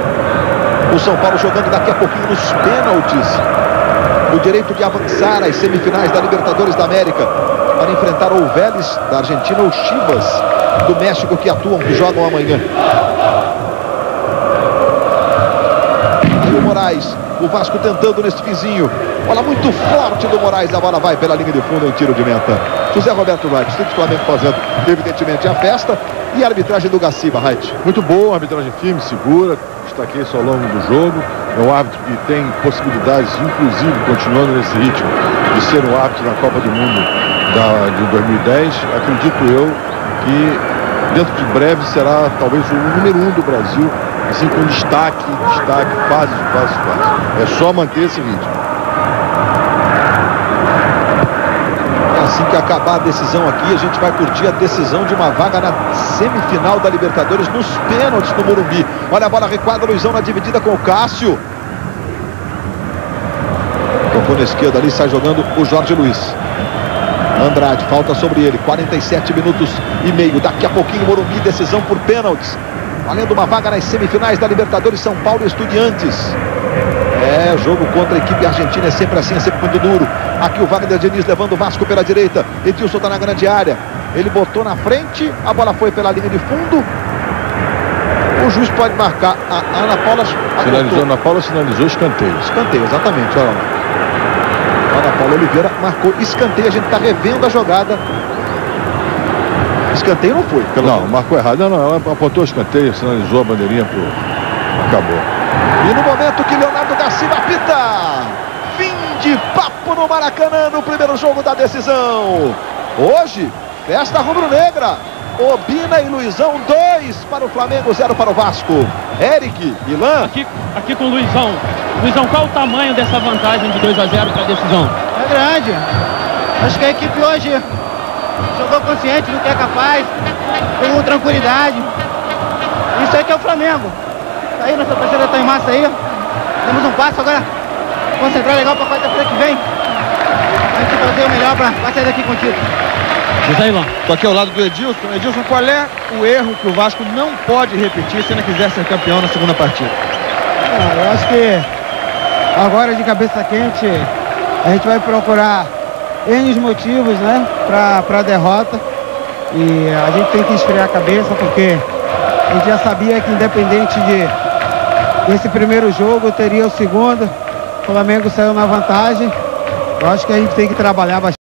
o São Paulo jogando daqui a pouquinho nos pênaltis. O direito de avançar às semifinais da Libertadores da América para enfrentar ou o Vélez da Argentina ou o Chivas do México que atuam, que jogam amanhã. Aí o Moraes, o Vasco tentando nesse finzinho. Bola muito forte do Moraes, a bola vai pela linha de fundo, é um tiro de meta. José Roberto Wright, o Flamengo fazendo evidentemente a festa e a arbitragem do Gaciba, Wright. Muito boa, arbitragem firme, segura, destaquei isso ao longo do jogo. É um árbitro que tem possibilidades, inclusive, continuando nesse ritmo, de ser um árbitro na Copa do Mundo de 2010. Acredito eu que dentro de breve será talvez o número 1 do Brasil, assim com destaque, fase. É só manter esse ritmo. Assim que acabar a decisão aqui, a gente vai curtir a decisão de uma vaga na semifinal da Libertadores nos pênaltis no Morumbi. Olha a bola recuada, Luizão na dividida com o Cássio. Tocou na esquerda ali, sai jogando o Jorge Luiz. Andrade, falta sobre ele, 47 minutos e meio. Daqui a pouquinho Morumbi, decisão por pênaltis. Valendo uma vaga nas semifinais da Libertadores, São Paulo e Estudiantes. É, jogo contra a equipe argentina é sempre assim, é sempre muito duro. Aqui o Wagner Diniz levando o Vasco pela direita. Edilson está na grande área. Ele botou na frente, a bola foi pela linha de fundo. O juiz pode marcar. A Ana Paula Ana Paula sinalizou escanteio. Escanteio, exatamente. Olha lá. A Ana Paula Oliveira marcou escanteio. A gente está revendo a jogada. Escanteio não foi. Não, marcou errado. Não, ela apontou o escanteio, sinalizou a bandeirinha pro... Acabou. E no momento que Leonardo da Silva apita, fim de papo no Maracanã no primeiro jogo da decisão. Hoje, festa rubro-negra. Obina e Luizão, 2 para o Flamengo, 0 para o Vasco. Eric, Ilan. Aqui com o Luizão. Luizão, qual o tamanho dessa vantagem de 2-0 para a decisão? É grande. Acho que a equipe hoje jogou consciente do que é capaz, com tranquilidade. Isso aí que é o Flamengo. Aí nossa parceira está em massa aí. Temos um passo agora. Concentrar legal para a quarta-feira que vem. A gente fazer o melhor para sair daqui contigo. Estou aqui ao lado do Edilson. Edilson, qual é o erro que o Vasco não pode repetir se ainda quiser ser campeão na segunda partida? Eu acho que agora de cabeça quente a gente vai procurar N motivos, né, para a derrota. E a gente tem que esfriar a cabeça porque a gente já sabia que independente desse primeiro jogo teria o segundo. O Flamengo saiu na vantagem. Eu acho que a gente tem que trabalhar bastante.